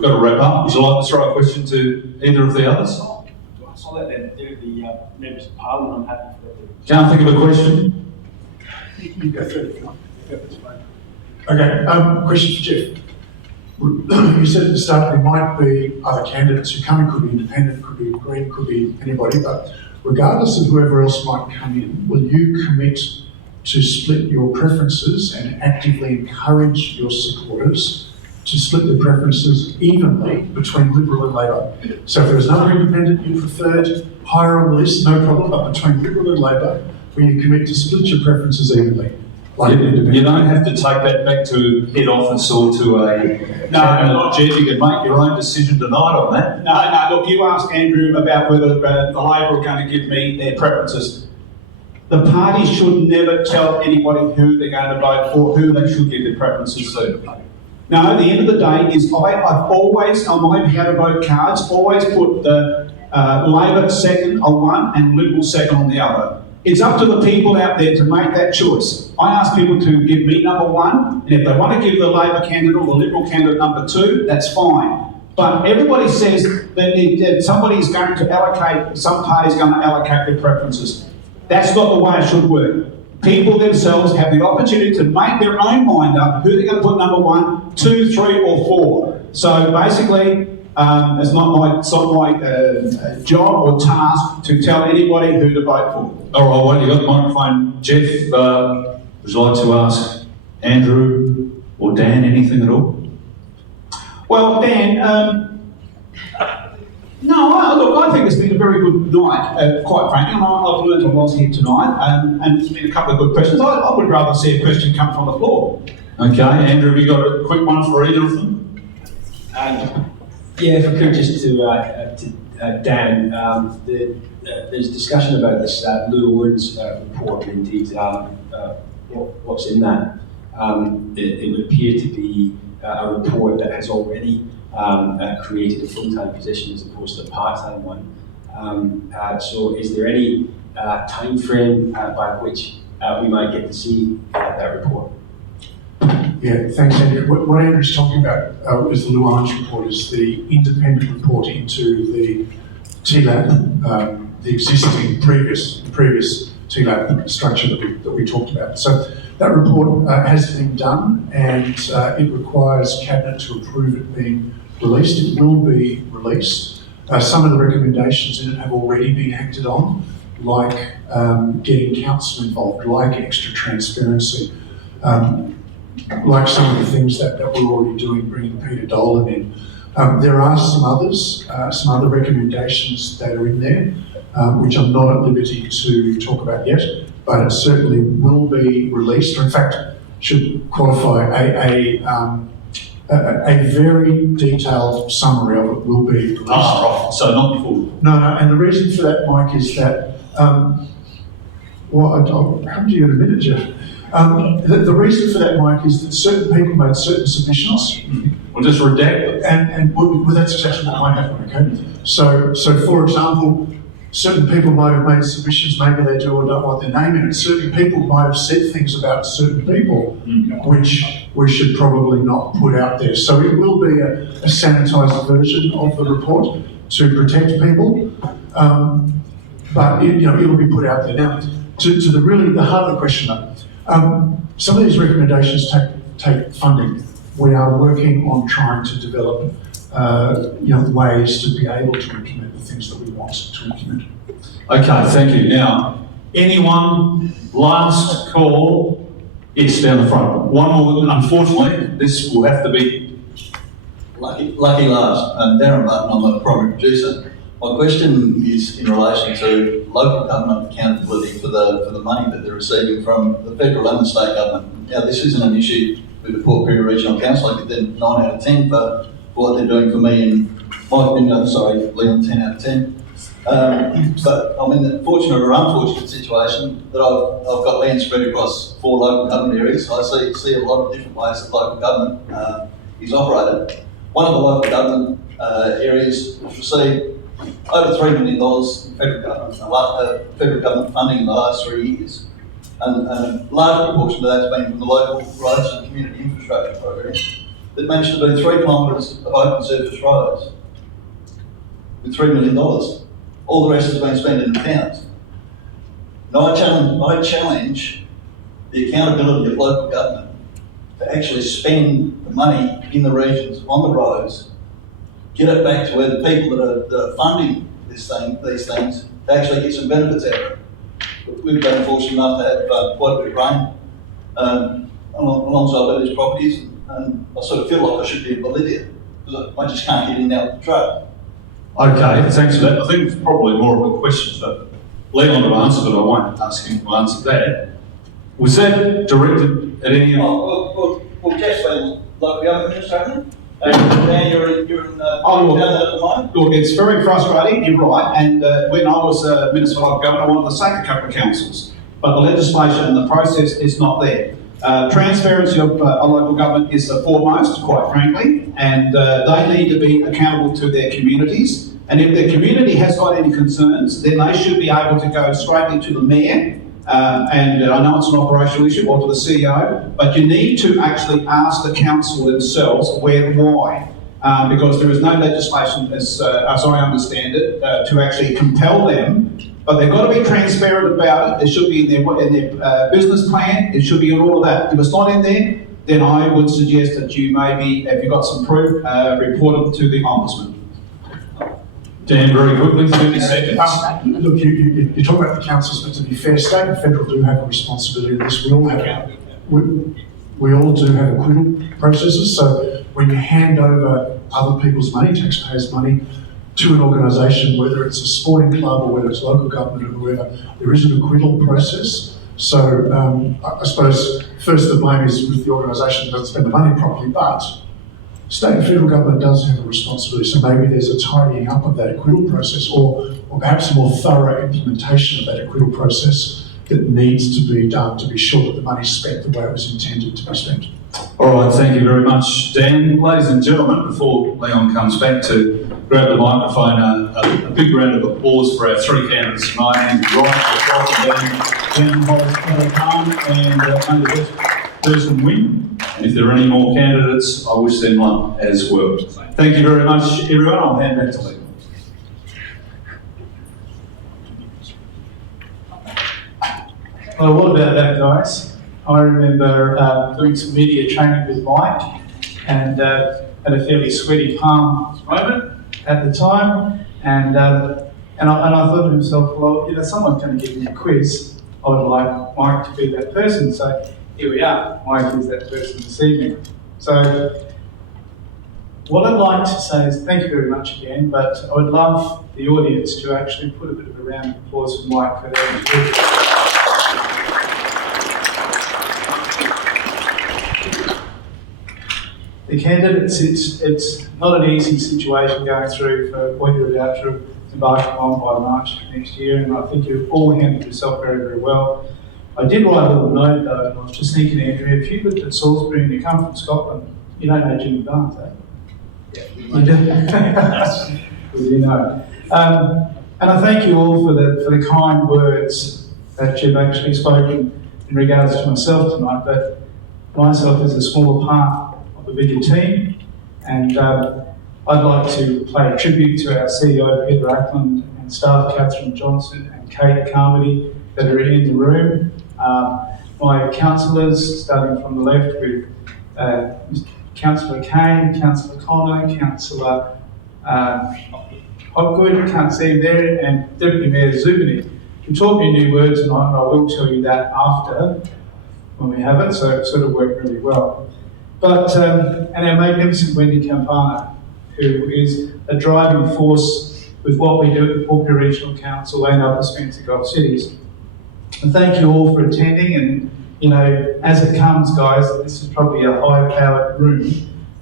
got to wrap up. Would you like to throw a question to either of the others? I'll let them do the members of Parliament. I'm happy for them. Can't think of a question? You go through it if you want. Okay, question for Jeff. You said at the start there might be other candidates who come in, could be independent, could be Green, could be anybody, but regardless of whoever else might come in, will you commit to split your preferences and actively encourage your supporters to split their preferences evenly between Liberal and Labor. So if there was another independent you preferred higher on the list, no problem, but between Liberal and Labor, will you commit to split your preferences evenly? You don't have to take that back to head office or to a cabinet jet. You can make your own decision tonight on that. No, look, you asked Andrew about whether the Labor are going to give me their preferences. The party should never tell anybody who they're going to vote for, who they should give their preferences to. No, at the end of the day is I've always, on my how to vote cards, always put the Labor second on one and Liberal second on the other. It's up to the people out there to make that choice. I ask people to give me number one, and if they want to give the Labor candidate or the Liberal candidate number two, that's fine. But everybody says that somebody's going to allocate, some party's going to allocate their preferences. That's not the way it should work. People themselves have the opportunity to make their own mind up who they're going to put number 1, 2, 3, or 4. So basically, it's not my job or task to tell anybody who to vote for. All right, well, you've got the microphone. Jeff, would you like to ask Andrew or Dan anything at all? Well, Dan, look, I think it's been a very good night, quite frankly, and I've learned a lot here tonight, and it's been a couple of good questions. I would rather see a question come from the floor. Okay, Andrew, have you got a quick one for either of them? Yeah, if I could just to Dan, there's discussion about this Lou Woods report, and indeed what's in that. It would appear to be a report that has already created a full-time position as opposed to a part-time one. So is there any time frame by which we might get to see that report? Yeah, thanks, Andrew. What Andrew's talking about is the Luange report, is the independent report into the TLAB, the existing previous TLAB structure that we talked about. So that report has been done, and it requires Cabinet to approve it being released. It will be released. Some of the recommendations in it have already been acted on, like getting council involved, like extra transparency, like some of the things that we're already doing, bringing Peter Dolan in. There are some others, some other recommendations that are in there, which I'm not at liberty to talk about yet, but it certainly will be released, or in fact, should qualify a very detailed summary of it will be released. Right. So not full. No, and the reason for that, Mike, is that, I'll come to you in a minute, Jeff. The reason for that, Mike, is that certain people made certain submissions. We'll just redact them. And well, that's exactly what might happen, okay? So for example, certain people might have made submissions, maybe they do or don't want their name in it. Certain people might have said things about certain people, which we should probably not put out there. So it will be a sanitised version of the report to protect people, but it'll be put out there. Now, to the heart of the question though, some of these recommendations take funding. We are working on trying to develop ways to be able to implement the things that we want to implement. Okay, thank you. Now, anyone, last call, yes, down the front. One more, unfortunately, this will have to be... Lucky last. Darren Martin, I'm a primary producer. My question is in relation to local government accountability for the money that they're receiving from the federal and the state government. Now, this isn't an issue with the Port Pirie Regional Council. I give them 9 out of 10 for what they're doing for me, and Leon 10 out of 10. But I'm in the fortunate or unfortunate situation that I've got land spread across 4 local government areas. So I see a lot of different ways that local government is operated. One of the local government areas has received over $3 million in federal government funding in the last 3 years. And a large proportion of that's been from the local roads and community infrastructure program that managed to do 3 kilometres of open surface roads with $3 million. All the rest has been spent in the towns. Now I challenge the accountability of local government to actually spend the money in the regions on the roads, get it back to where the people that are funding these things to actually get some benefits out of it. we've been fortunate enough to have quite a bit of rain alongside these properties, and I sort of feel like I should be in Bolivia because I just can't get in and out the truck. Okay, thanks for that. I think it's probably more of a question for Leon to answer, but I won't ask him to answer that. Was that directed at any of... Well, Jeff's been local government administrator. Dan, you're in down there at the moment. Look, it's very frustrating, you're right, and when I was Minister for Local Government, I wanted to sack a couple of councils, but the legislation and the process is not there. Transparency of a local government is the foremost, quite frankly, and they need to be accountable to their communities, and if their community has got any concerns, then they should be able to go straight into the mayor, and I know it's an operational issue, or to the CEO, but you need to actually ask the council themselves why. Because there is no legislation, as I understand it, to actually compel them. But they've got to be transparent about it. It should be in their business plan. It should be in all of that. If it's not in there, then I would suggest that you maybe, if you've got some proof, report it to the Ombudsman. Dan, very quickly, 30 seconds. Look, you talk about the councils, but to be fair, state and federal do have a responsibility in this. We all do have acquittal processes. So when you hand over other people's money, taxpayers' money, to an organisation, whether it's a sporting club or whether it's local government or whoever, there is an acquittal process. So I suppose first the blame is with the organisation that doesn't spend the money properly, but state and federal government does have a responsibility. So maybe there's a tidying up of that acquittal process, or perhaps a more thorough implementation of that acquittal process that needs to be done to be sure that the money's spent the way it was intended to be spent. All right, thank you very much, Dan. Ladies and gentlemen, before Leon comes back to grab the microphone, a big round of applause for our three candidates tonight. And Dan holds calm, and may the best person win. And if there are any more candidates, I wish them luck as well. Thank you very much, everyone. I'll hand back to Leon. Well, what about that, guys? I remember doing some media training with Mike, and had a fairly sweaty palm moment at the time, and I thought to myself, well, you know, someone's going to give me a quiz. I would like Mike to be that person. So here we are. Mike is that person this evening. So what I'd like to say is thank you very much again, but I would love the audience to actually put a bit of a round of applause for Mike for that. The candidates, it's not an easy situation going through for what you're about to embark on by March next year, and I think you've all handled yourself very, very well. I did write a little note though, and I was just thinking, Andrea, if you lived at Salisbury and you come from Scotland, you don't know Jimmy Barnes, eh? Yeah. You do? Well, you know. And I thank you all for the kind words that you've actually spoken in regards to myself tonight, but myself is a smaller part of a bigger team, and I'd like to pay a tribute to our CEO Peter Ackland and staff Catherine Johnson and Kate Carmody that are in the room. My councillors, starting from the left with Councillor Kane, Councillor Connor, Councillor Hopgood, can't see him there, and Deputy Mayor Zubini, who taught me new words tonight, and I will tell you that after when we have it, so it sort of worked really well. But, and our magnificent Wendy Campana, who is a driving force with what we do at the Pirie Regional Council and Upper Spencer Gulf Cities. And thank you all for attending, and you know, as it comes, guys, this is probably a high-powered room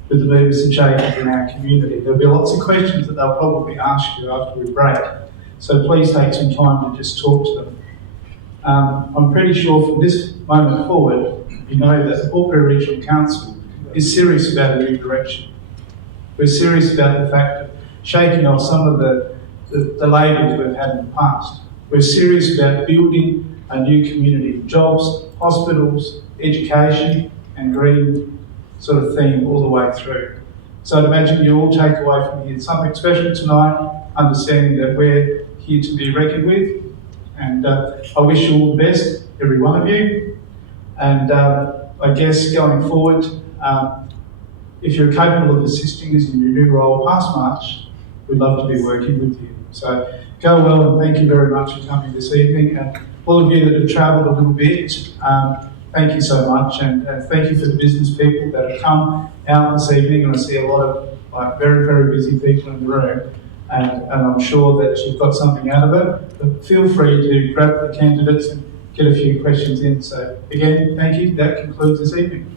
with the movers and shakers in our community. There'll be lots of questions that they'll probably ask you after we break, so please take some time to just talk to them. I'm pretty sure from this moment forward, you know that the Pirie Regional Council is serious about a new direction. We're serious about the fact of shaking off some of the labels we've had in the past. We're serious about building a new community, jobs, hospitals, education, and green sort of theme all the way through. So I'd imagine you all take away from here something special tonight, understanding that we're here to be reckoned with, and I wish you all the best, every one of you. And I guess going forward, if you're capable of assisting us in your new role past March, we'd love to be working with you. So go well, and thank you very much for coming this evening. And all of you that have travelled a little bit, thank you so much, and thank you for the business people that have come out this evening. And I see a lot of very, very busy people in the room, and I'm sure that you've got something out of it. But feel free to grab the candidates and get a few questions in. So again, thank you. That concludes this evening.